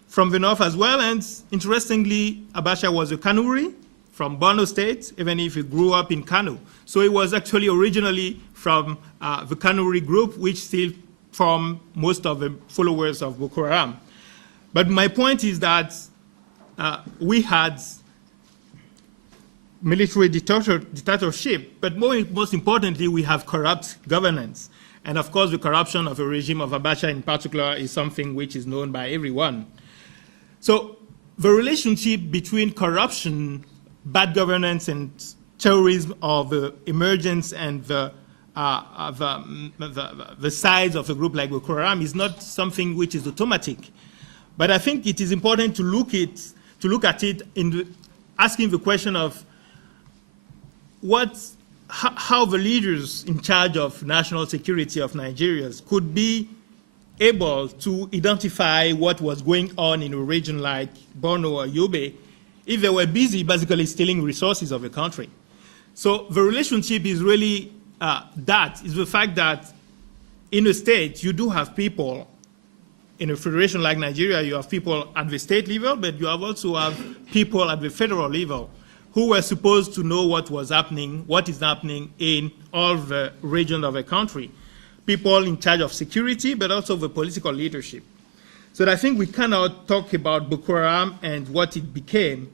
from the north as well. And interestingly, Abacha was a Kanuri from Borno State, even if he grew up in Kano. So he was actually originally from the Kanuri group, which still form most of the followers of Boko Haram. But my point is that we had military dictatorship, but most importantly, we have corrupt governance. And of course, the corruption of the regime of Abacha in particular is something which is known by everyone. So the relationship between corruption, bad governance, and terrorism, or the emergence and the size of a group like Boko Haram is not something which is automatic. But I think it is important to look at it in asking the question of how the leaders in charge of national security of Nigeria could be able to identify what was going on in a region like Borno or Yobe if they were busy basically stealing resources of the country. So the relationship is really the fact that in a state you do have people, in a federation like Nigeria, you have people at the state level, but you also have people at the federal level who were supposed to know what was happening, what is happening in all the regions of the country. People in charge of security, but also the political leadership. So I think we cannot talk about Boko Haram and what it became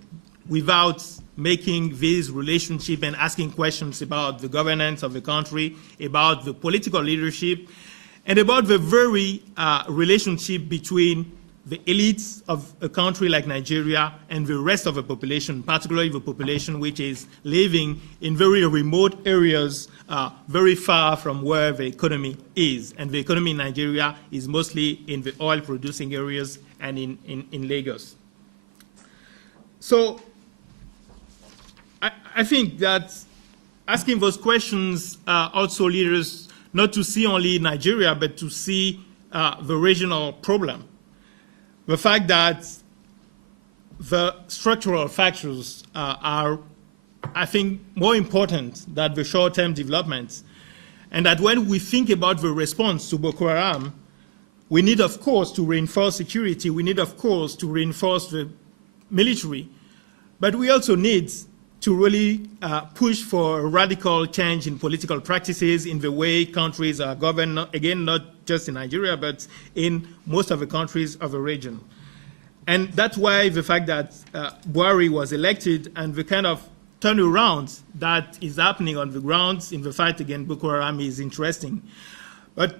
without making this relationship and asking questions about the governance of the country, about the political leadership, and about the very relationship between the elites of a country like Nigeria and the rest of the population, particularly the population which is living in very remote areas, very far from where the economy is. And the economy in Nigeria is mostly in the oil-producing areas and in Lagos. So I think that asking those questions also leads us not to see only Nigeria, but to see the regional problem. The fact that the structural factors are, I think, more important than the short-term developments, and that when we think about the response to Boko Haram, we need, of course, to reinforce security. We need, of course, to reinforce the military. But we also need to really push for a radical change in political practices in the way countries are governed, again, not just in Nigeria, but in most of the countries of the region. And that's why the fact that Buhari was elected and the kind of turnaround that is happening on the grounds in the fight against Boko Haram is interesting. But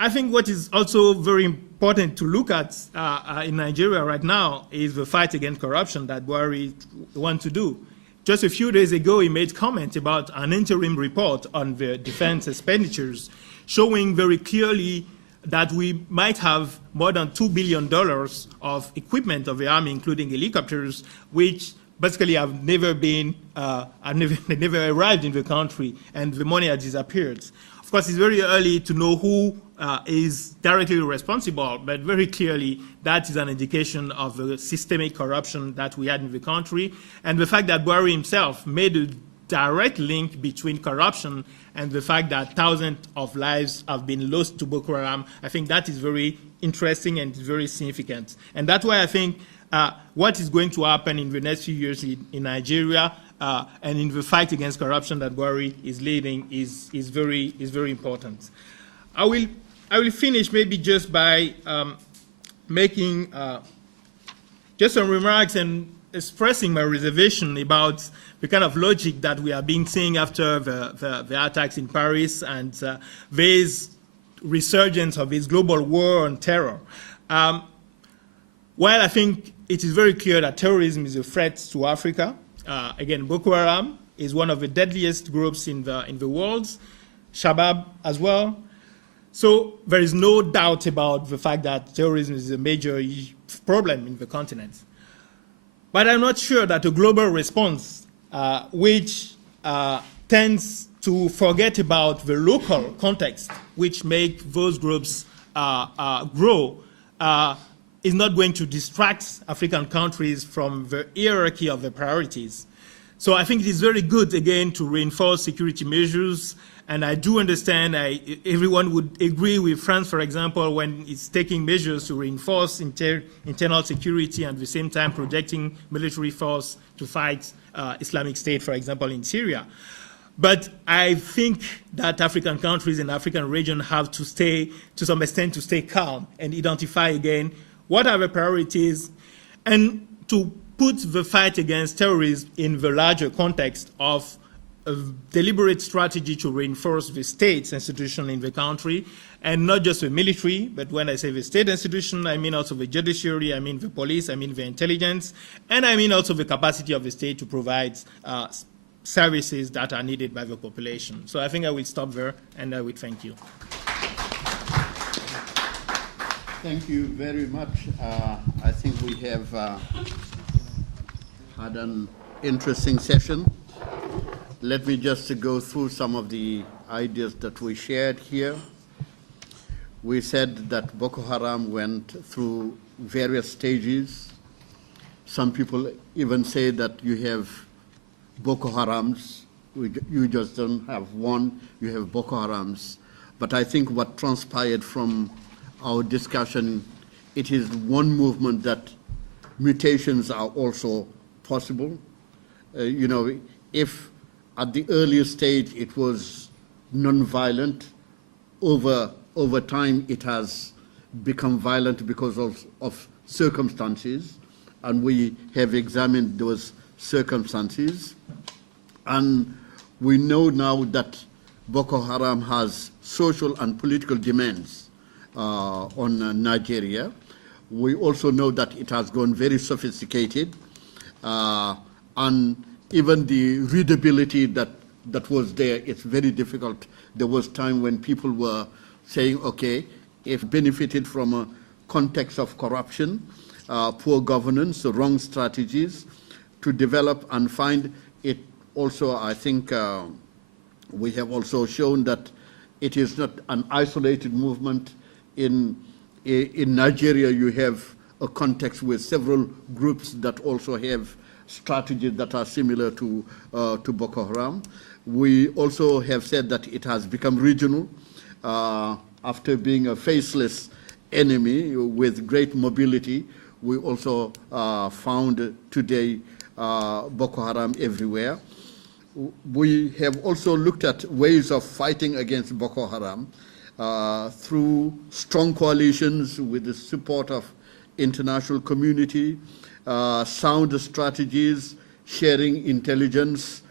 I think what is also very important to look at in Nigeria right now is the fight against corruption that Buhari wants to do. Just a few days ago, he made comment about an interim report on the defense expenditures, showing very clearly that we might have more than $2 billion of equipment of the army, including helicopters, which basically have never been, they never arrived in the country, and the money has disappeared. Of course, it's very early to know who is directly responsible, but very clearly that is an indication of the systemic corruption that we had in the country, and the fact that Buhari himself made a direct link between corruption and the fact that thousands of lives have been lost to Boko Haram. I think that is very interesting and very significant. And that's why I think what is going to happen in the next few years in Nigeria and in the fight against corruption that Buhari is leading is very important. I will finish maybe just by making just some remarks and expressing my reservation about the kind of logic that we have been seeing after the attacks in Paris and this resurgence of this global war on terror. While I think it is very clear that terrorism is a threat to Africa, again, Boko Haram is one of the deadliest groups in the world, Shabab as well. So there is no doubt about the fact that terrorism is a major problem in the continent. But I'm not sure that a global response, which tends to forget about the local context, which make those groups grow, is not going to distract African countries from the hierarchy of the priorities. So I think it is very good, again, to reinforce security measures. And I do understand everyone would agree with France, for example, when it's taking measures to reinforce internal security and at the same time projecting military force to fight Islamic State, for example, in Syria. But I think that African countries in the African region have to stay, to some extent, to stay calm and identify again what are the priorities and to put the fight against terrorism in the larger context of a deliberate strategy to reinforce the state's institution in the country, and not just the military, but when I say the state institution, I mean also the judiciary, I mean the police, I mean the intelligence, and I mean also the capacity of the state to provide services that are needed by the population. So I think I will stop there, and I will thank you. Thank you very much. I think we have had an interesting session. Let me just go through some of the ideas that we shared here. We said that Boko Haram went through various stages. Some people even say that you have Boko Harams. You just don't have one, you have Boko Harams. But I think what transpired from our discussion, it is one movement that mutations are also possible. You know, if at the earlier stage it was non-violent, over time it has become violent because of circumstances, and we have examined those circumstances. And we know now that Boko Haram has social and political demands on Nigeria. We also know that it has gone very sophisticated, and even the readability that was there, it's very difficult. There was time when people were saying, okay, if benefited from a context of corruption, poor governance, wrong strategies, to develop and find it also, I think we have also shown that it is not an isolated movement. In Nigeria, you have a context with several groups that also have strategies that are similar to Boko Haram. We also have said that it has become regional after being a faceless enemy with great mobility. We also found today Boko Haram everywhere. We have also looked at ways of fighting against Boko Haram through strong coalitions with the support of international community, sound strategies, sharing intelligence,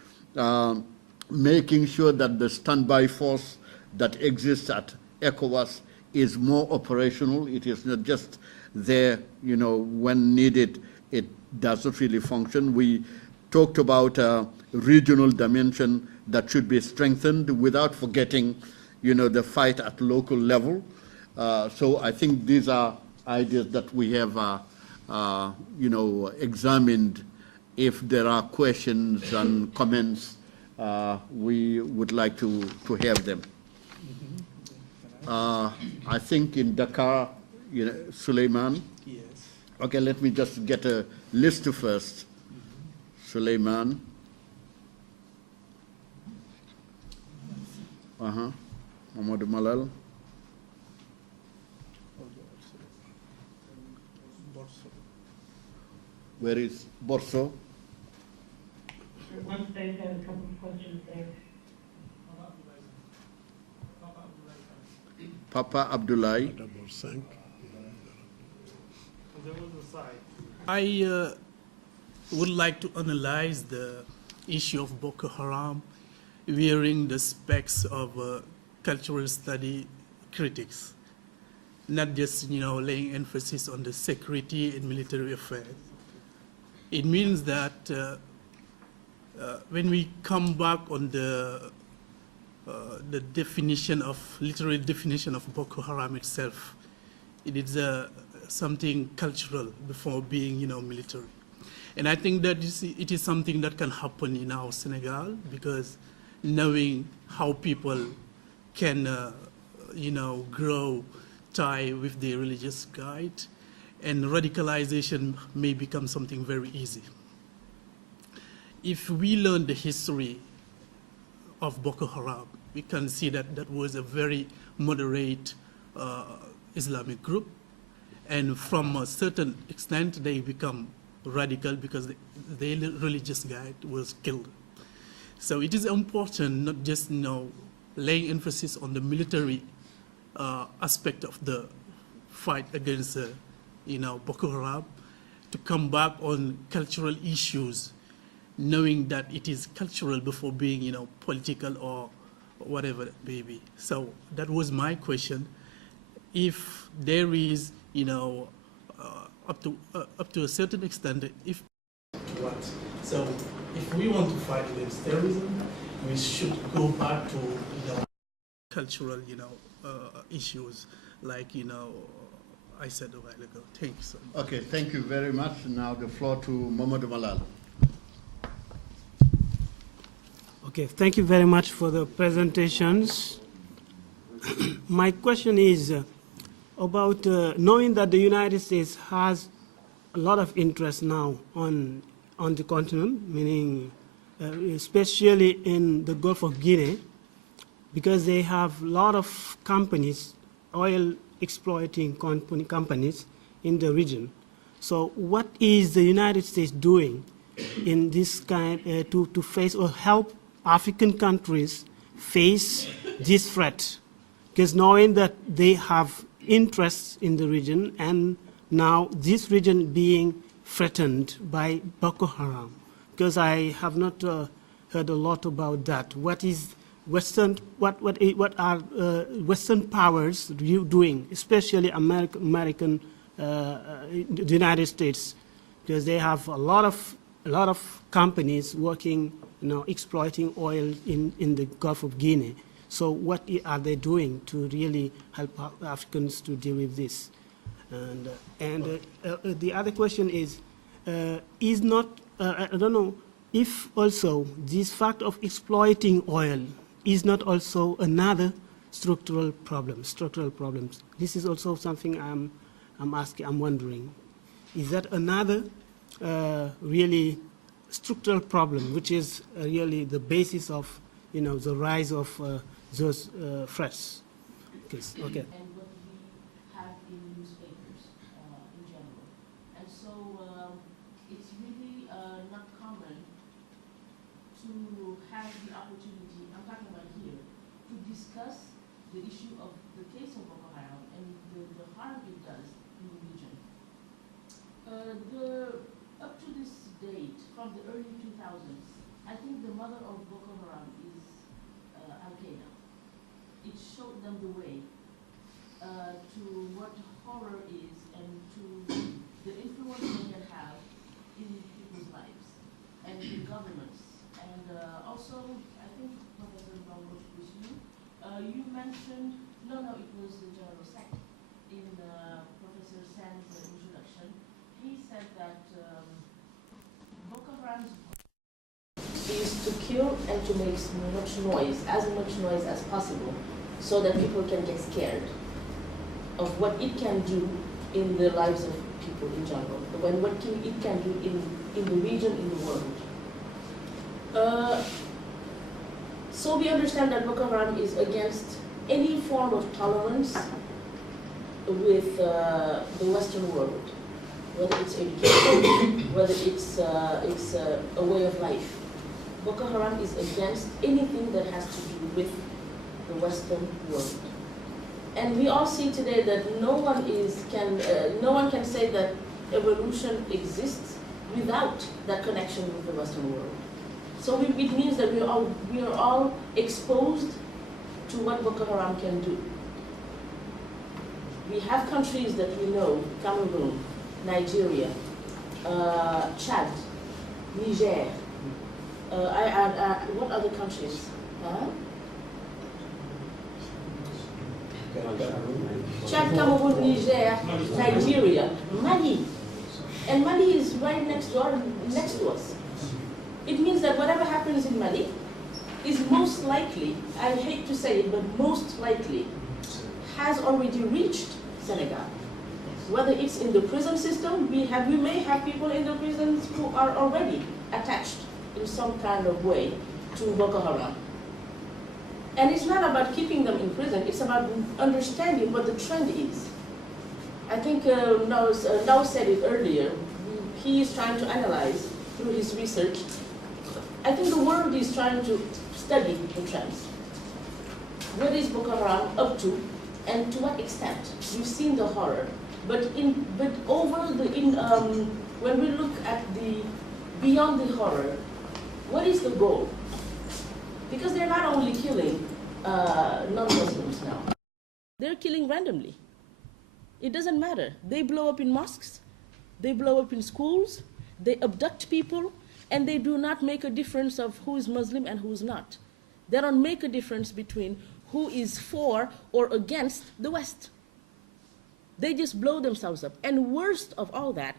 making sure that the standby force that exists at ECOWAS is more operational. It is not just there, you know, when needed, it doesn't really function. We talked about a regional dimension that should be strengthened without forgetting, you know, the fight at local level. So I think these are ideas that we have, you know, examined. If there are questions and comments, we would like to have them. I think in Dakar, you know, Suleiman. Yes. Okay, let me just get a list first. Suleiman. Mamadou Malal. Where is Borso? One state has a couple of questions there. Papa Abdullahi. I would like to analyze the issue of Boko Haram wearing the specs of cultural study critics, not just, you know, laying emphasis on the security and military affairs. It means that when we come back on the definition of, literary definition of Boko Haram itself, it is something cultural before being, you know, military. And I think that it is something that can happen in our Senegal, because knowing how people can, you know, grow tie with their religious guide, and radicalization may become something very easy. If we learn the history of Boko Haram, we can see that that was a very moderate Islamic group, and from a certain extent they become radical because their religious guide was killed. So it is important not just, you know, laying emphasis on the military aspect of the fight against you know, Boko Haram, to come back on cultural issues, knowing that it is cultural before being, you know, political or whatever it may be. So that was my question. If there is, you know, up to a certain extent, if what? So if we want to fight against terrorism, we should go back to, you know, cultural, you know, issues, like, you know, I said a while ago. Thank you so much. Okay, thank you very much. Now the floor to Mamadou Malal. Okay, thank you very much for the presentations. My question is about knowing that the United States has a lot of interest now on the continent, meaning especially in the Gulf of Guinea, because they have a lot of companies, oil exploiting companies in the region. So what is the United States doing in this kind to face or help African countries face this threat? Because knowing that they have interests in the region, and now this region being threatened by Boko Haram, because I have not heard a lot about that. What is Western? What are Western powers doing, especially American, the United States, because they have a lot of companies working, you know, exploiting oil in the Gulf of Guinea. So what are they doing to really help Africans to deal with this? And the other question is not, I don't know, if also this fact of exploiting oil is not also another structural problems. This is also something I'm asking, I'm wondering. Is that another really structural problem, which is really the basis of, you know, the rise of those threats? Okay. And what we have in newspapers in general. And so it's really not mother of Boko Haram is Al-Qaeda. It showed them the way to what horror is and to the influence they can have in people's lives and in governments. And also, I think Professor Ndongo, it was you. You mentioned, no, it was the General SECK in Professor San's introduction. He said that Boko Haram's is to kill and to make as much noise as possible, so that people can get scared of what it can do in the lives of people in general, what it can do in the region, in the world. So we understand that Boko Haram is against any form of tolerance with the Western world, whether it's education, whether it's a way of life. Boko Haram is against anything that has to do with the Western world. And we all see today that no one can say that evolution exists without that connection with the Western world. So it means that we are all exposed to what Boko Haram can do. We have countries that we know: Cameroon, Nigeria, Chad, Niger. What other countries? Chad, Cameroon, Niger, Nigeria, Mali. And Mali is right next to us. It means that whatever happens in Mali is most likely, I hate to say it, but most likely has already reached Senegal. Whether it's in the prison system, we may have people in the prisons who are already attached in some kind of way to Boko Haram. And it's not about keeping them in prison, it's about understanding what the trend is. I think Ndao said it earlier. He is trying to analyze through his research. I think the world is trying to study the trends. What is Boko Haram up to, and to what extent? We've seen the horror, but when we look at beyond the horror, what is the goal? Because they're not only killing non-Muslims now, they're killing randomly. It doesn't matter. They blow up in mosques, they blow up in schools, they abduct people, and they do not make a difference of who is Muslim and who is not. They don't make a difference between who is for or against the West. They just blow themselves up. And worst of all that,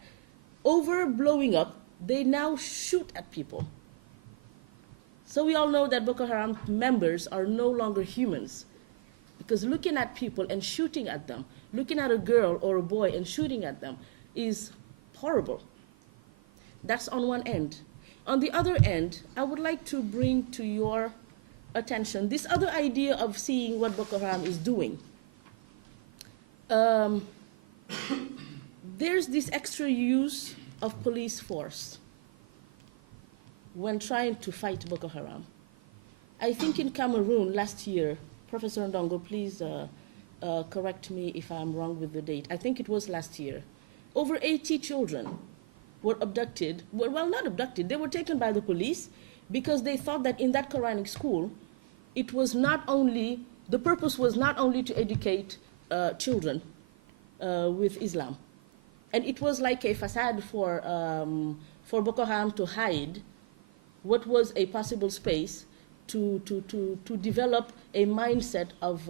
over blowing up, they now shoot at people. So we all know that Boko Haram members are no longer humans, because looking at people and shooting at them, looking at a girl or a boy and shooting at them is horrible. That's on one end. On the other end, I would like to bring to your attention this other idea of seeing what Boko Haram is doing. There's this extra use of police force when trying to fight Boko Haram. I think in Cameroon last year, Professor Ndongo, please correct me if I'm wrong with the date. I think it was last year. Over 80 children were abducted, well, not abducted, they were taken by the police because they thought that in that Quranic school, it was not only, the purpose was not only to educate children with Islam. And it was like a facade for Boko Haram to hide what was a possible space to develop a mindset of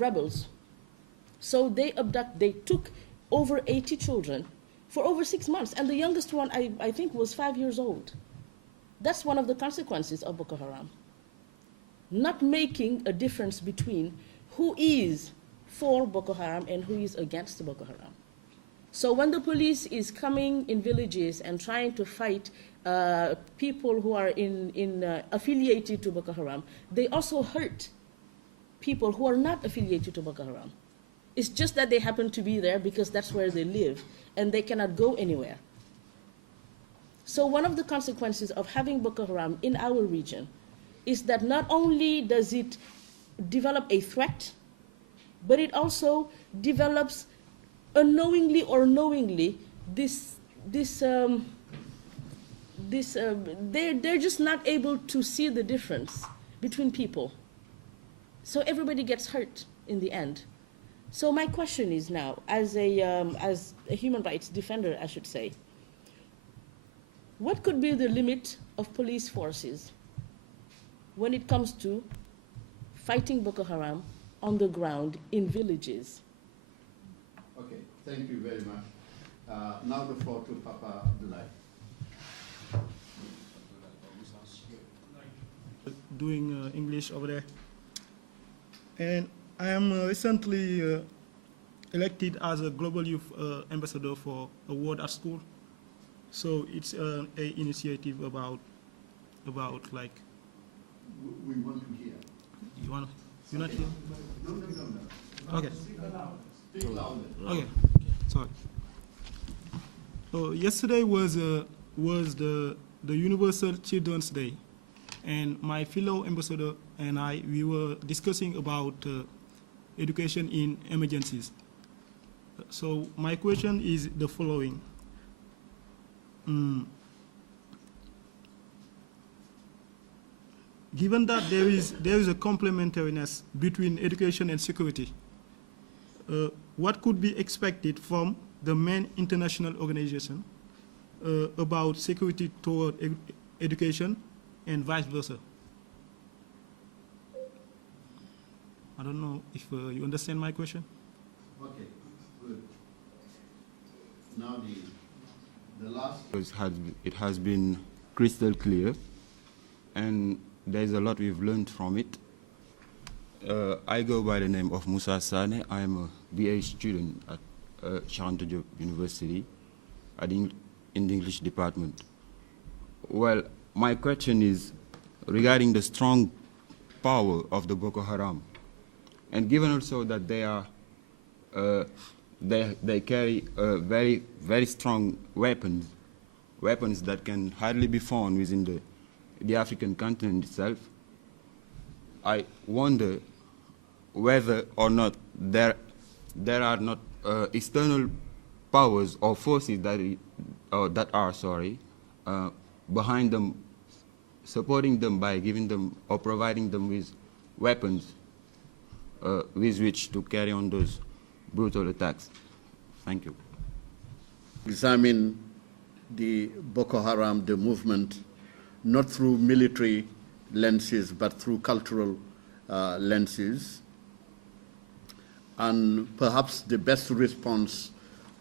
rebels. So they took over 80 children for over 6 months, and the youngest one, I think, was 5 years old. That's one of the consequences of Boko Haram. Not making a difference between who is for Boko Haram and who is against Boko Haram. So when the police is coming in villages and trying to fight people who are affiliated to Boko Haram, they also hurt people who are not affiliated to Boko Haram. It's just that they happen to be there because that's where they live, and they cannot go anywhere. So one of the consequences of having Boko Haram in our region is that not only does it develop a threat, but it also develops unknowingly or knowingly this they're just not able to see the difference between people. So everybody gets hurt in the end. So my question is now, as a human rights defender, I should say, what could be the limit of police forces when it comes to fighting Boko Haram on the ground in villages? Okay, thank you very much. Now the floor to Papa Abdullah. Doing English over there. And I am recently elected as a Global Youth Ambassador for a World at School. So it's an initiative about like... We want to hear. You want to? You're not here? No. Okay. Speak louder. Okay. Sorry. So yesterday was the Universal Children's Day, and my fellow ambassador and I, we were discussing about education in emergencies. So my question is the following. Given that there is a complementariness between education and security, what could be expected from the main international organization about security toward education and vice versa? I don't know if you understand my question. Okay, good. Now the last... It has been crystal clear, and there's a lot we've learned from it. I go by the name of Musa Sane. I am a BA student at Characterization University in the English department. Well, my question is regarding the strong power of the Boko Haram, and given also that they are they carry very, very strong weapons that can hardly be found within the African continent itself. I wonder whether or not there are not external powers or forces that are behind them, supporting them by giving them or providing them with weapons with which to carry on those brutal attacks. Thank you. Examine the Boko Haram, the movement, not through military lenses, but through cultural lenses. And perhaps the best response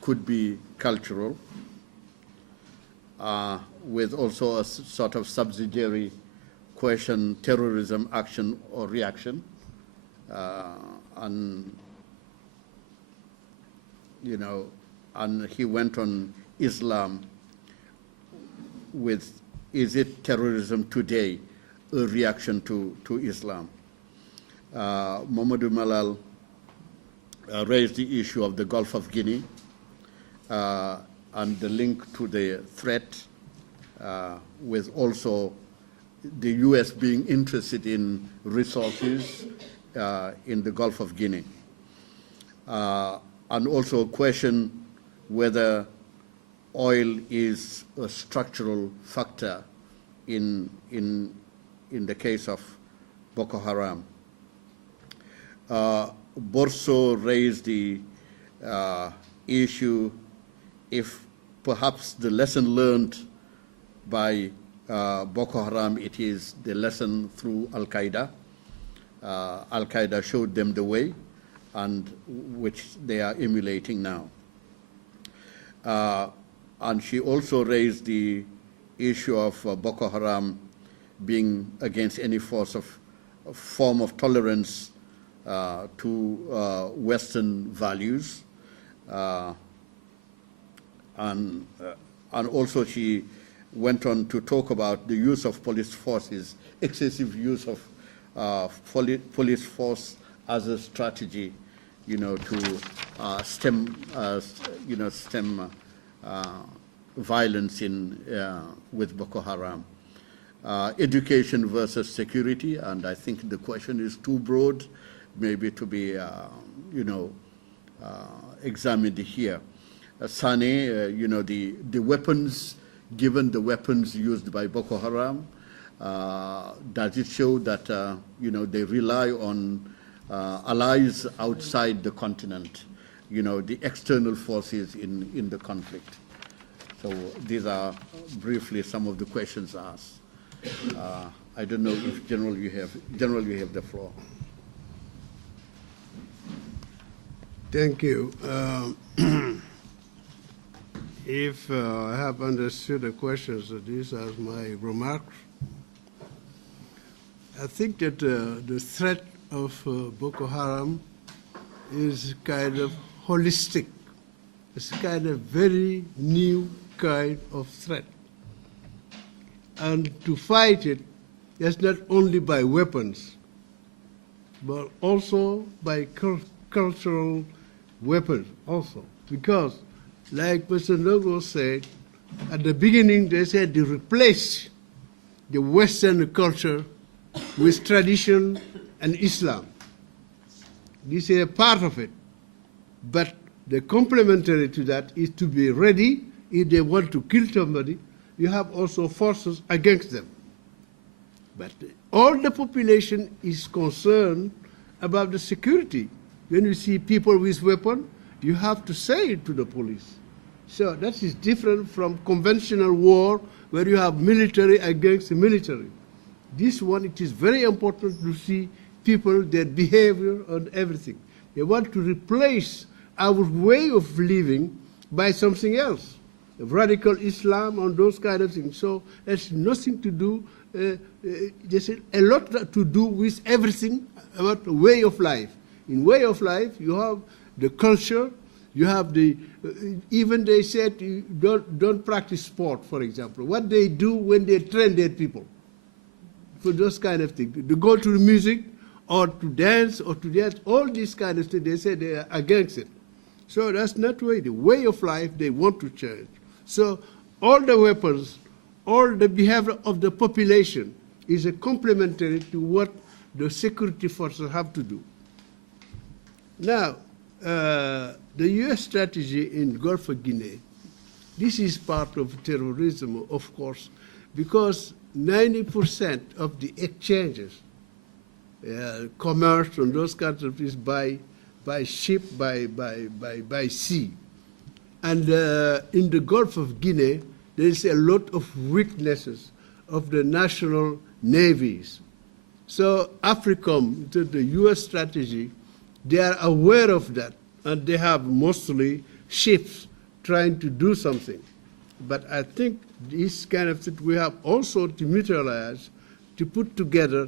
could be cultural, with also a sort of subsidiary question, terrorism, action or reaction. And, you know, and he went on Islam with, is it terrorism today, a reaction to Islam? Mamadou Malal raised the issue of the Gulf of Guinea and the link to the threat, with also the U.S. being interested in resources in the Gulf of Guinea. And also question whether oil is a structural factor in the case of Boko Haram. Borso raised the issue if perhaps the lesson learned by Boko Haram, it is the lesson through Al-Qaeda. Al-Qaeda showed them the way, and which they are emulating now. And she also raised the issue of Boko Haram being against any form of tolerance to Western values. And also she went on to talk about the use of police forces, excessive use of police force as a strategy, you know, to stem violence with Boko Haram. Education versus security, and I think the question is too broad, maybe to be, examined here. Sane, the weapons given the weapons used by Boko Haram? Does it show that they rely on allies outside the continent, the external forces in the conflict? So these are briefly some of the questions asked. I don't know if General you have the floor. Thank you. If I have understood the questions, these are my remarks. I think that the threat of Boko Haram is kind of holistic. It's kind of very new kind of threat. And to fight it, it's not only by weapons, but also by cultural weapons also. Because, like Mr. Ndongo said, at the beginning they said they replace the Western culture with tradition and Islam. This is a part of it. But the complementary to that is to be ready if they want to kill somebody. You have also forces against them. But all the population is concerned about the security. When you see people with weapons, you have to say it to the police. So that is different from conventional war where you have military against military. This one, it is very important to see people, their behavior and everything. They want to replace our way of living by something else, radical Islam and those kind of things. So it's nothing to do, there's a lot to do with everything about the way of life. In way of life, you have the culture, you have the, even they said don't practice sport, for example. What they do when they train their people for those kind of things. They go to the music or to dance or to dance, all these kind of things, they say they are against it. So that's not the way of life they want to change. So all the weapons, all the behavior of the population is a complementary to what the security forces have to do. Now, the U.S. strategy in Gulf of Guinea, this is part of terrorism, of course, because 90% of the exchanges, commerce and those kinds of things by ship, by sea. And in the Gulf of Guinea, there is a lot of weaknesses of the national navies. So AFRICOM, the U.S. strategy, they are aware of that, and they have mostly ships trying to do something. But I think this kind of thing we have also to neutralize, to put together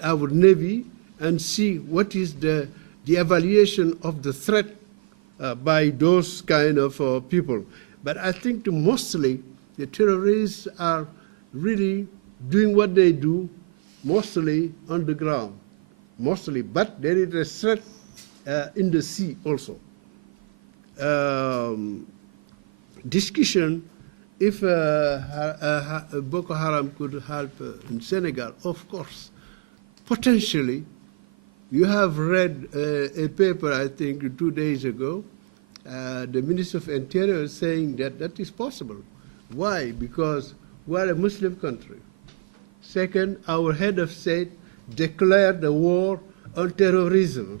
our Navy and see what is the evaluation of the threat by those kind of people. But I think mostly the terrorists are really doing what they do, mostly on the ground, mostly. But there is a threat in the sea also. Discussion if Boko Haram could help in Senegal, of course, potentially. You have read a paper, I think, 2 days ago, the Minister of Interior is saying that that is possible. Why? Because we are a Muslim country. Second, our head of state declared the war on terrorism.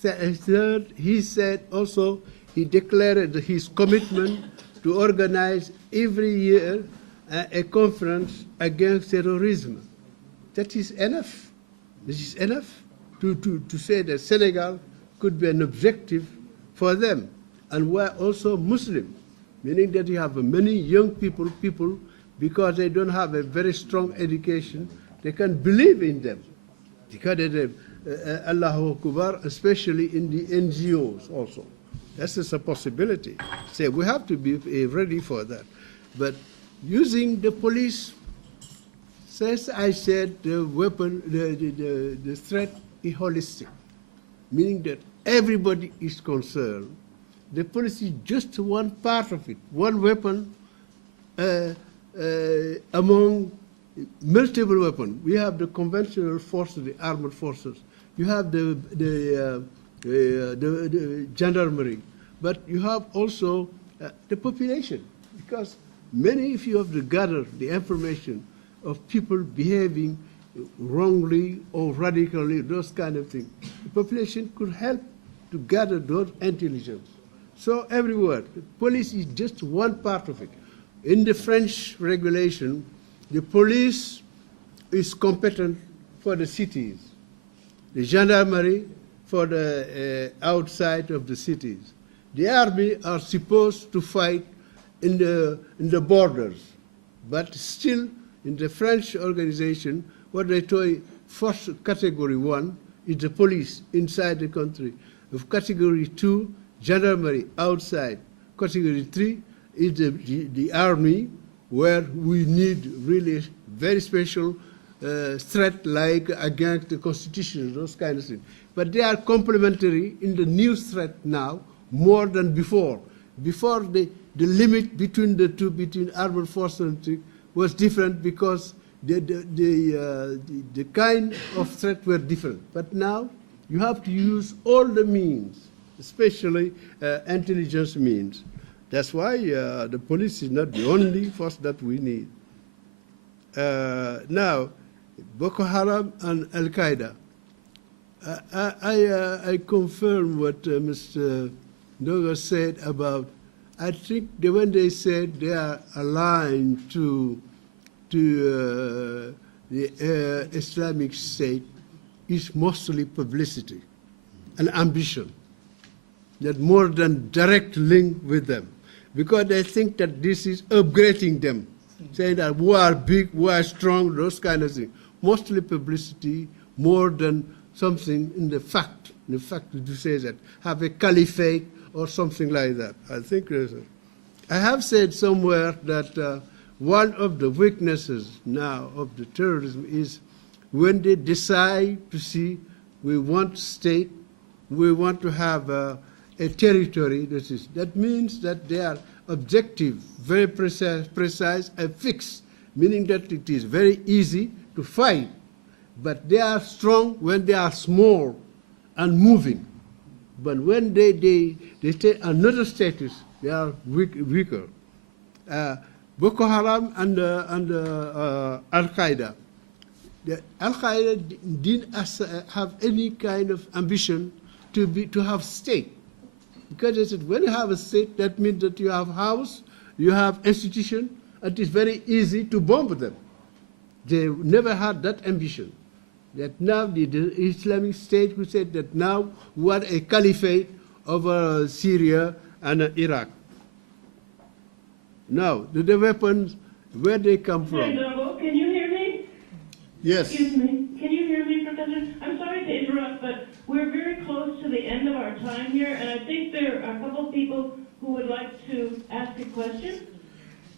Third, he said also he declared his commitment to organize every year a conference against terrorism. That is enough. This is enough to say that Senegal could be an objective for them. And we're also Muslim, meaning that you have many young people, because they don't have a very strong education, they can believe in them. Because they Allahu Akbar, especially in the NGOs also. That's a possibility. So we have to be ready for that. But using the police, as I said, the weapon, the threat is holistic, meaning that everybody is concerned. The police is just one part of it, one weapon among multiple weapons. We have the conventional forces, the armed forces. You have the gendarmerie, but you have also the population, because Many, if you have to gather the information of people behaving wrongly or radically, those kind of things, the population could help to gather those intelligence. So everywhere, the police is just one part of it. In the French regulation, the police is competent for the cities, the gendarmerie for the outside of the cities. The army are supposed to fight in the borders, but still in the French organization, what they call first category 1 is the police inside the country. Of category 2, gendarmerie outside. Category 3 is the army, where we need really very special threat like against the constitution, those kind of things. But they are complementary in the new threat now more than before. Before the limit between the two, between armed forces and things, was different because the kind of threat were different. But now you have to use all the means, especially intelligence means. That's why the police is not the only force that we need. Now, Boko Haram and Al-Qaeda. I confirm what Mr. Ndongo said about, I think when they said they are aligned to the Islamic State, is mostly publicity and ambition, that more than direct link with them, because they think that this is upgrading them, saying that we are big, we are strong, those kind of things. Mostly publicity, more than something in the fact. The fact to say that, have a caliphate or something like that. I think I have said somewhere that one of the weaknesses now of the terrorism is when they decide to see we want state, we want to have a territory. That means that they are objective, very precise and fixed, meaning that it is very easy to fight. But they are strong when they are small and moving. But when they take another status, they are weaker. Boko Haram and Al-Qaeda. Al-Qaeda didn't have any kind of ambition to have state. Because they said, when you have a state, that means that you have house, you have institution, and it's very easy to bomb them. They never had that ambition. That now the Islamic State who said that now we want a caliphate over Syria and Iraq. Now, the weapons, where they come from? Ndongo, can you hear me? Yes. Excuse me. Can you hear me, Professor? I'm sorry to interrupt, but we're very close to the end of our time here, and I think there are a couple of people who would like to ask a question.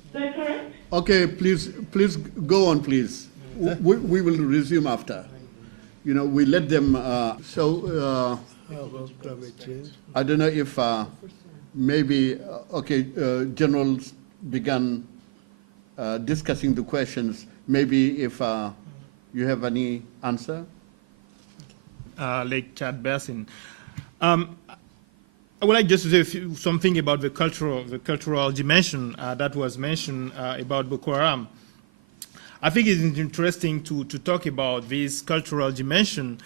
Is that correct? Okay, please go on, please. We will resume after. You know, we let them, I don't know if maybe, generals began discussing the questions. Maybe if you have any answer? Like Chad Bessin. I would like just to say something about the cultural dimension that was mentioned about Boko Haram. I think it's interesting to talk about this cultural dimension,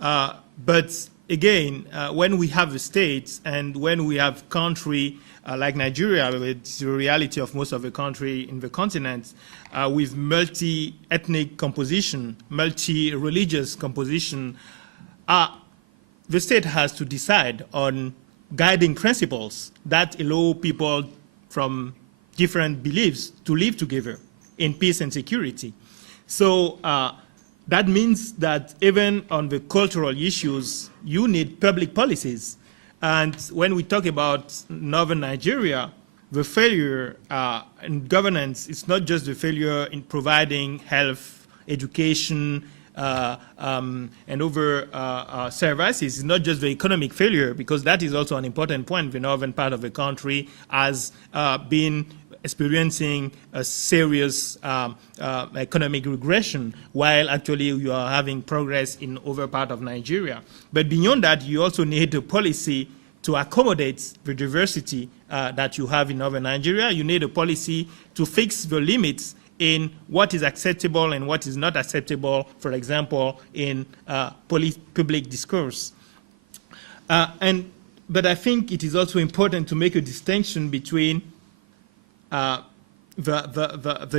but again, when we have a state and when we have country like Nigeria, it's the reality of most of the country in the continent, with multi-ethnic composition, multi-religious composition, the state has to decide on guiding principles that allow people from different beliefs to live together in peace and security. So that means that even on the cultural issues, you need public policies. And when we talk about northern Nigeria, the failure in governance is not just the failure in providing health, education, and other services. It's not just the economic failure, because that is also an important point. The northern part of the country has been experiencing a serious economic regression, while actually you are having progress in other part of Nigeria. But beyond that, you also need a policy to accommodate the diversity that you have in northern Nigeria. You need a policy to fix the limits in what is acceptable and what is not acceptable, for example, in public discourse. But I think it is also important to make a distinction between the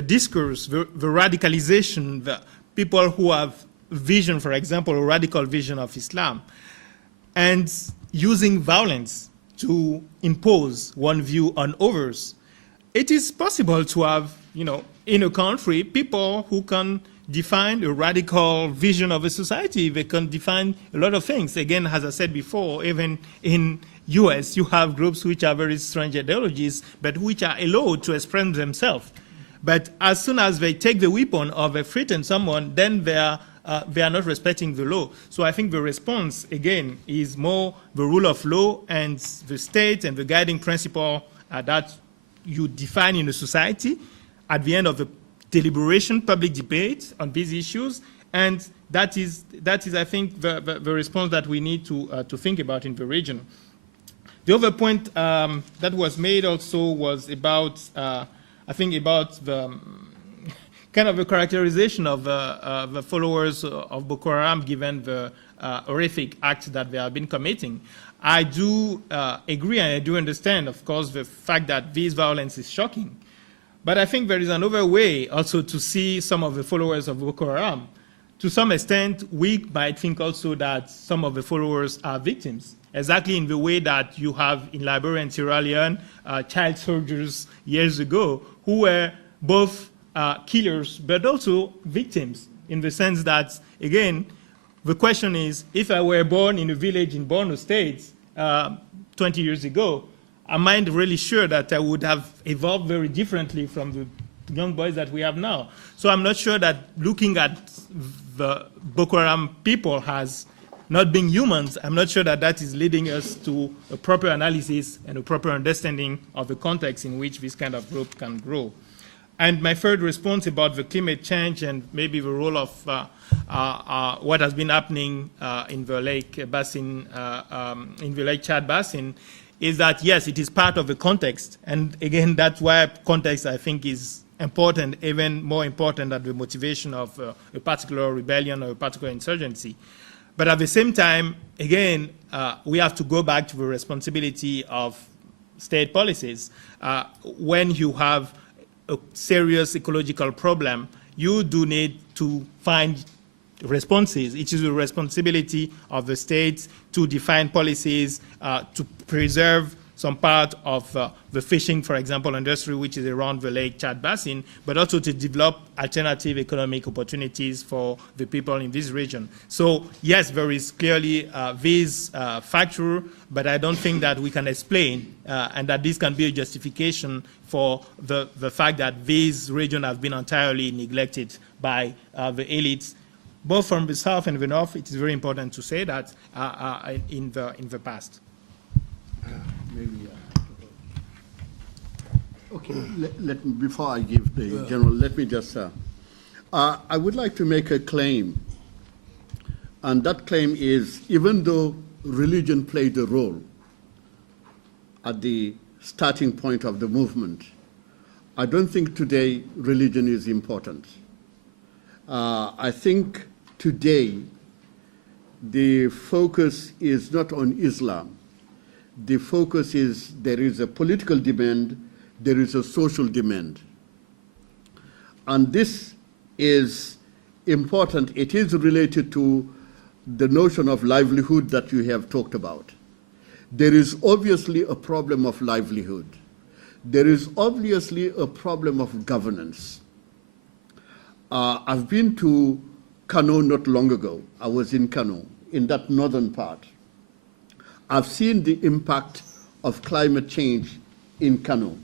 discourse, the radicalization, the people who have vision, for example, a radical vision of Islam, and using violence to impose one view on others. It is possible to have, in a country, people who can define a radical vision of a society. They can define a lot of things. Again, as I said before, even in US, you have groups which are very strange ideologies, but which are allowed to express themselves. But as soon as they take the weapon or they threaten someone, then they are not respecting the law. So I think the response, again, is more the rule of law and the state and the guiding principle that you define in a society at the end of the deliberation, public debate on these issues. And that is I think, the response that we need to think about in the region. The other point that was made also was about, I think, about the kind of a characterization of the followers of Boko Haram given the horrific acts that they have been committing. I do agree and I do understand, of course, the fact that this violence is shocking. But I think there is another way also to see some of the followers of Boko Haram. To some extent, we might think also that some of the followers are victims, exactly in the way that you have in Liberia and Sierra Leone child soldiers years ago who were both killers but also victims, in the sense that, again, the question is, if I were born in a village in Borno State 20 years ago, am I really sure that I would have evolved very differently from the young boys that we have now? So I'm not sure that looking at the Boko Haram people as not being humans, I'm not sure that that is leading us to a proper analysis and a proper understanding of the context in which this kind of group can grow. And my third response about the climate change and maybe the role of what has been happening in the Lake Basin, in the Lake Chad Basin, is that, yes, it is part of the context. And again, that's why context, I think, is important, even more important than the motivation of a particular rebellion or a particular insurgency. But at the same time, again, we have to go back to the responsibility of state policies. When you have a serious ecological problem, you do need to find responses. It is the responsibility of the states to define policies, to preserve some part of the fishing, for example, industry, which is around the Lake Chad Basin, but also to develop alternative economic opportunities for the people in this region. So yes, there is clearly this factor, but I don't think that we can explain and that this can be a justification for the fact that this region has been entirely neglected by the elites, both from the south and the north. It is very important to say that in the past. Okay, before I give the general, let me just, I would like to make a claim, and that claim is, even though religion played a role at the starting point of the movement, I don't think today religion is important. I think today the focus is not on Islam. The focus is there is a political demand, there is a social demand. And this is important. It is related to the notion of livelihood that you have talked about. There is obviously a problem of livelihood. There is obviously a problem of governance. I've been to Kano not long ago. I was in Kano, in that northern part. I've seen the impact of climate change in Kano.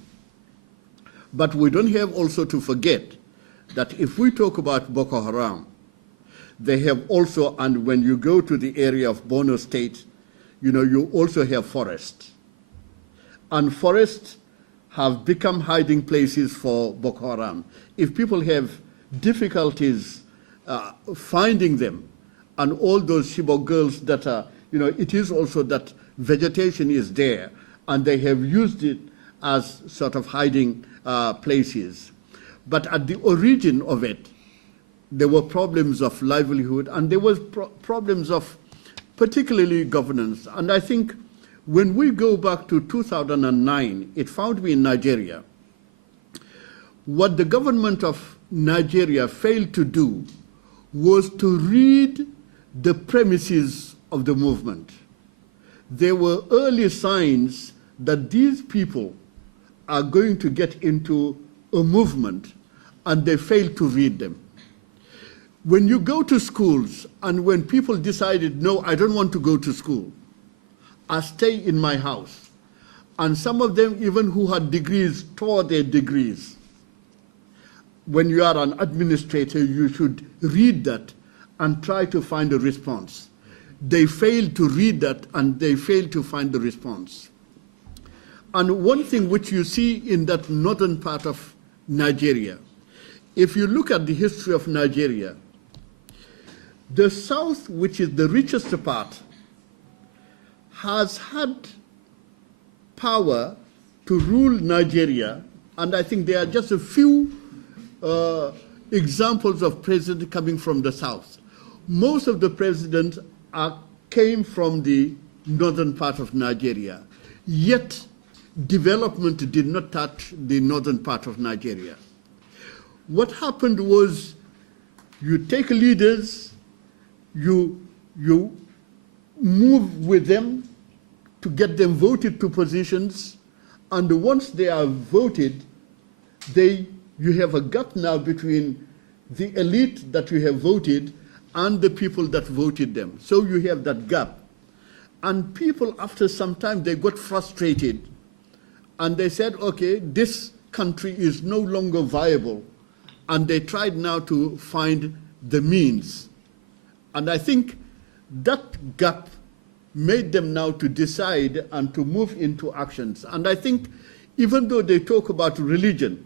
But we don't have also to forget that if we talk about Boko Haram, they have also, and when you go to the area of Borno State, you also have forests. And forests have become hiding places for Boko Haram. If people have difficulties finding them, and all those Chibok girls that are it is also that vegetation is there, and they have used it as sort of hiding places. But at the origin of it, there were problems of livelihood, and there was problems of particularly governance. And I think when we go back to 2009, it found me in Nigeria. What the government of Nigeria failed to do was to read the premises of the movement. There were early signs that these people are going to get into a movement, and they failed to read them. When you go to schools, and when people decided, no, I don't want to go to school, I stay in my house, and some of them, even who had degrees, tore their degrees. When you are an administrator, you should read that and try to find a response. They failed to read that, and they failed to find the response. And one thing which you see in that northern part of Nigeria, if you look at the history of Nigeria, the south, which is the richest part, has had power to rule Nigeria, and I think there are just a few examples of presidents coming from the south. Most of the presidents came from the northern part of Nigeria, yet development did not touch the northern part of Nigeria. What happened was you take leaders, you move with them to get them voted to positions, and once they are voted, you have a gap now between the elite that you have voted and the people that voted them. So you have that gap. And people, after some time, they got frustrated, and they said, okay, this country is no longer viable, and they tried now to find the means. And I think that gap made them now to decide and to move into actions. And I think even though they talk about religion,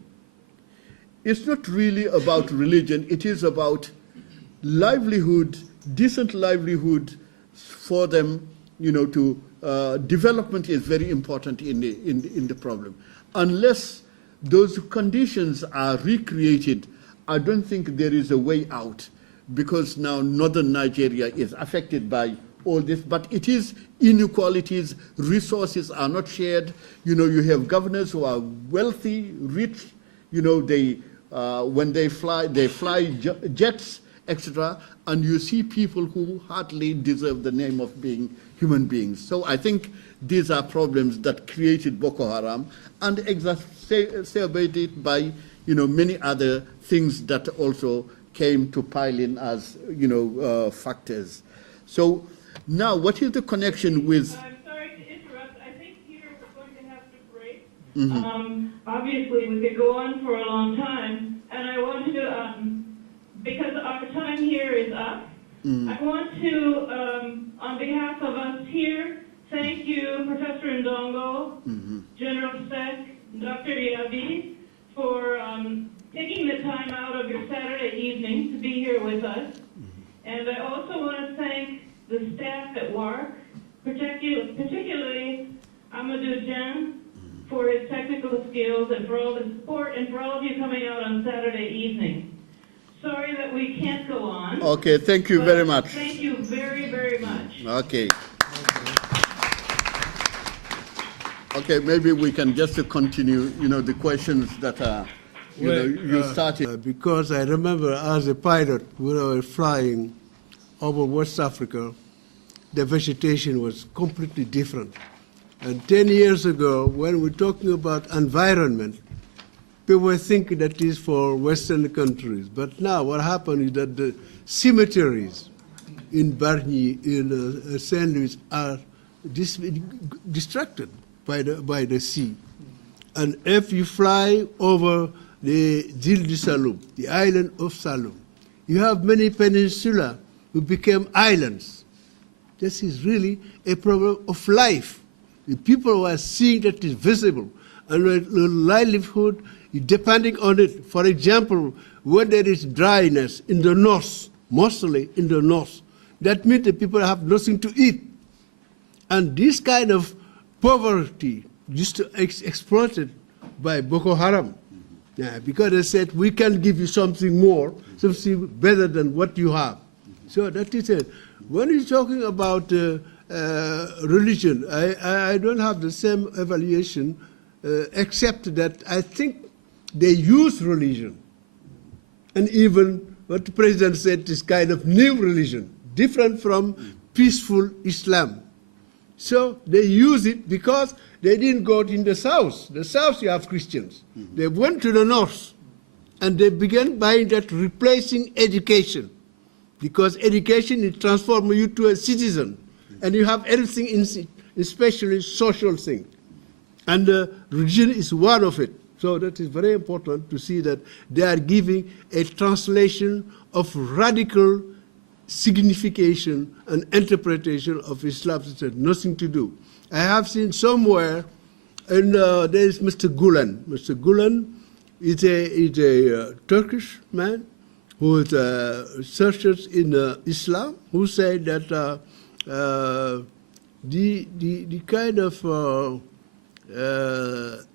it's not really about religion, it is about livelihood, decent livelihood for them, development is very important in the problem. Unless those conditions are recreated, I don't think there is a way out, because now northern Nigeria is affected by all this, but it is inequalities, resources are not shared. You have governors who are wealthy, rich, when they fly jets, etc., and you see people who hardly deserve the name of being human beings. So I think these are problems that created Boko Haram and exacerbated by many other things that also came to pile in as factors. So now, what is the connection with? I'm sorry to interrupt. I think here we're going to have to break. Obviously, we could go on for a long time, and I want to, because our time here is up, I want to, on behalf of us here, thank you, Professor Ndongo, General SECK, Dr. YABI, for taking the time out of your Saturday evening to be here with us. And I also want to thank the staff at WARC, particularly Mamadou M, for his technical skills and for all the support and for all of you coming out on Saturday evening. Sorry that we can't go on. Okay, thank you very much. Thank you very, very much. Okay. Okay, maybe we can just continue, the questions that are, you started. Because I remember as a pilot, when I was flying over West Africa, the vegetation was completely different. And 10 years ago, when we're talking about environment, people were thinking that is for Western countries. But now what happened is that the cemeteries in Bargny, in St. Louis, are distracted by the sea. And if you fly over the Île du Saloum, the island of Saloum, you have many peninsulas who became islands. This is really a problem of life. The people who are seeing that is visible, and the livelihood is depending on it. For example, when there is dryness in the north, mostly in the north, that means the people have nothing to eat. And this kind of poverty used to exploited by Boko Haram. Yeah, because they said, we can give you something more, something better than what you have. So that is it. When you're talking about religion, I don't have the same evaluation, except that I think they use religion. And even what the president said is kind of new religion, different from peaceful Islam. So they use it because they didn't go in the south. The south, you have Christians. They went to the north, and they began by that replacing education, because education is transforming you to a citizen, and you have everything, especially social thing. And religion is one of it. So that is very important to see that they are giving a translation of radical signification and interpretation of Islam that has nothing to do. I have seen somewhere, and there is Mr. Gulen. Mr. Gulen is a Turkish man who is researchers in Islam, who say that the kind of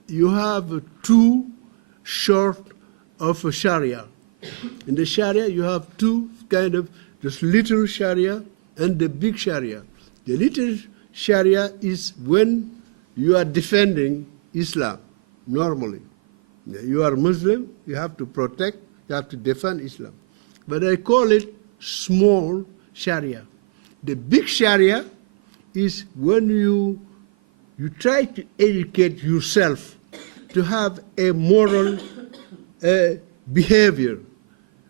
you have two sort of a Sharia. In the Sharia, you have two kind of, this little Sharia and the big Sharia. The little Sharia is when you are defending Islam, normally. You are Muslim, you have to protect, you have to defend Islam. But I call it small Sharia. The big Sharia is when you try to educate yourself to have a moral behavior,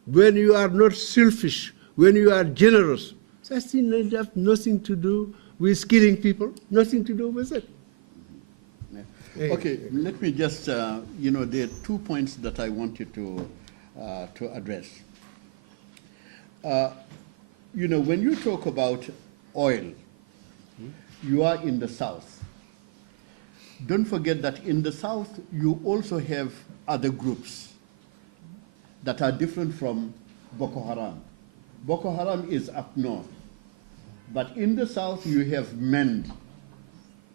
when you are not selfish, when you are generous. That thing has nothing to do with killing people, nothing to do with it. Okay, let me just, there are 2 points that I wanted to address. When you talk about oil, you are in the south. Don't forget that in the south, you also have other groups that are different from Boko Haram. Boko Haram is up north. But in the south, you have MEND,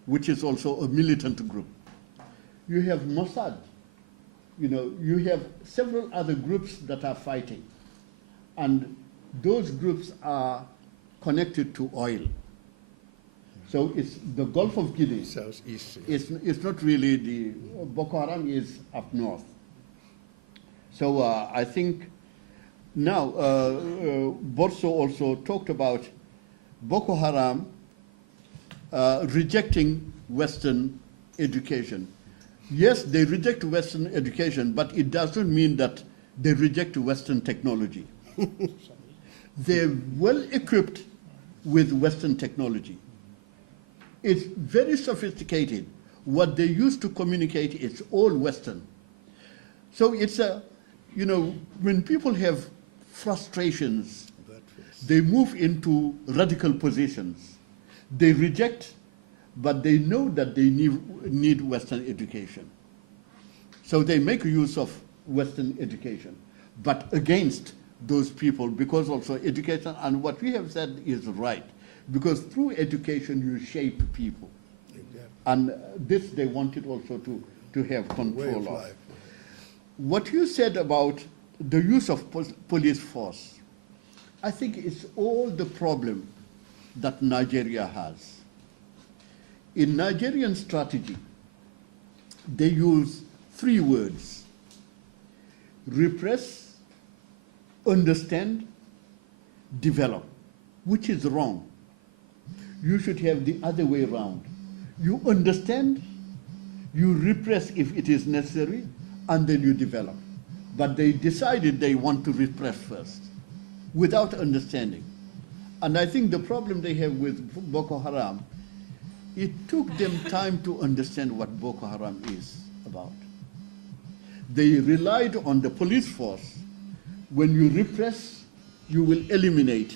which is also a militant group. You have Mossad. You have several other groups that are fighting. And those groups are connected to oil. So it's the Gulf of Guinea. Southeast. It's not really the, Boko Haram is up north. So I think now, Borso also talked about Boko Haram rejecting Western education. Yes, they reject Western education, but it doesn't mean that they reject Western technology. They're well equipped with Western technology. It's very sophisticated. What they use to communicate is all Western. So it's when people have frustrations, they move into radical positions. They reject, but they know that they need Western education. So they make use of Western education, but against those people, because also education, and what we have said is right, because through education you shape people. Exactly. And this they wanted also to have control of. What you said about the use of police force, I think it's all the problem that Nigeria has. In Nigerian strategy, they use 3 words: repress, understand, develop, which is wrong. You should have the other way around. You understand, you repress if it is necessary, and then you develop. But they decided they want to repress first, without understanding. And I think the problem they have with Boko Haram, it took them time to understand what Boko Haram is about. They relied on the police force. When you repress, you will eliminate.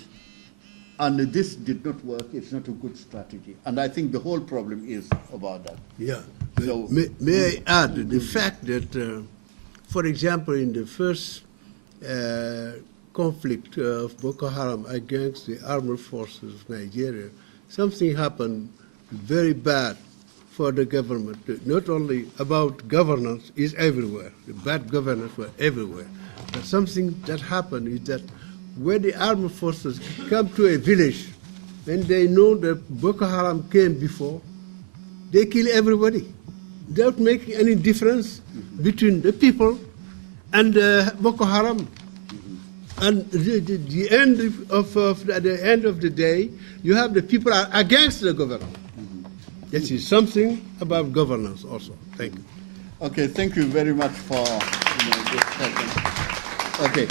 And this did not work. It's not a good strategy. And I think the whole problem is about that. Yeah. So, may I add the fact that, for example, in the first conflict of Boko Haram against the armed forces of Nigeria, something happened very bad for the government. Not only about governance, is everywhere. The bad governance were everywhere. But something that happened is that when the armed forces come to a village and they know that Boko Haram came before, they kill everybody without making any difference between the people and Boko Haram. And the end at the end of the day, you have the people are against the government. This is something about governance also. Thank you. Okay, thank you very much for this session. Okay.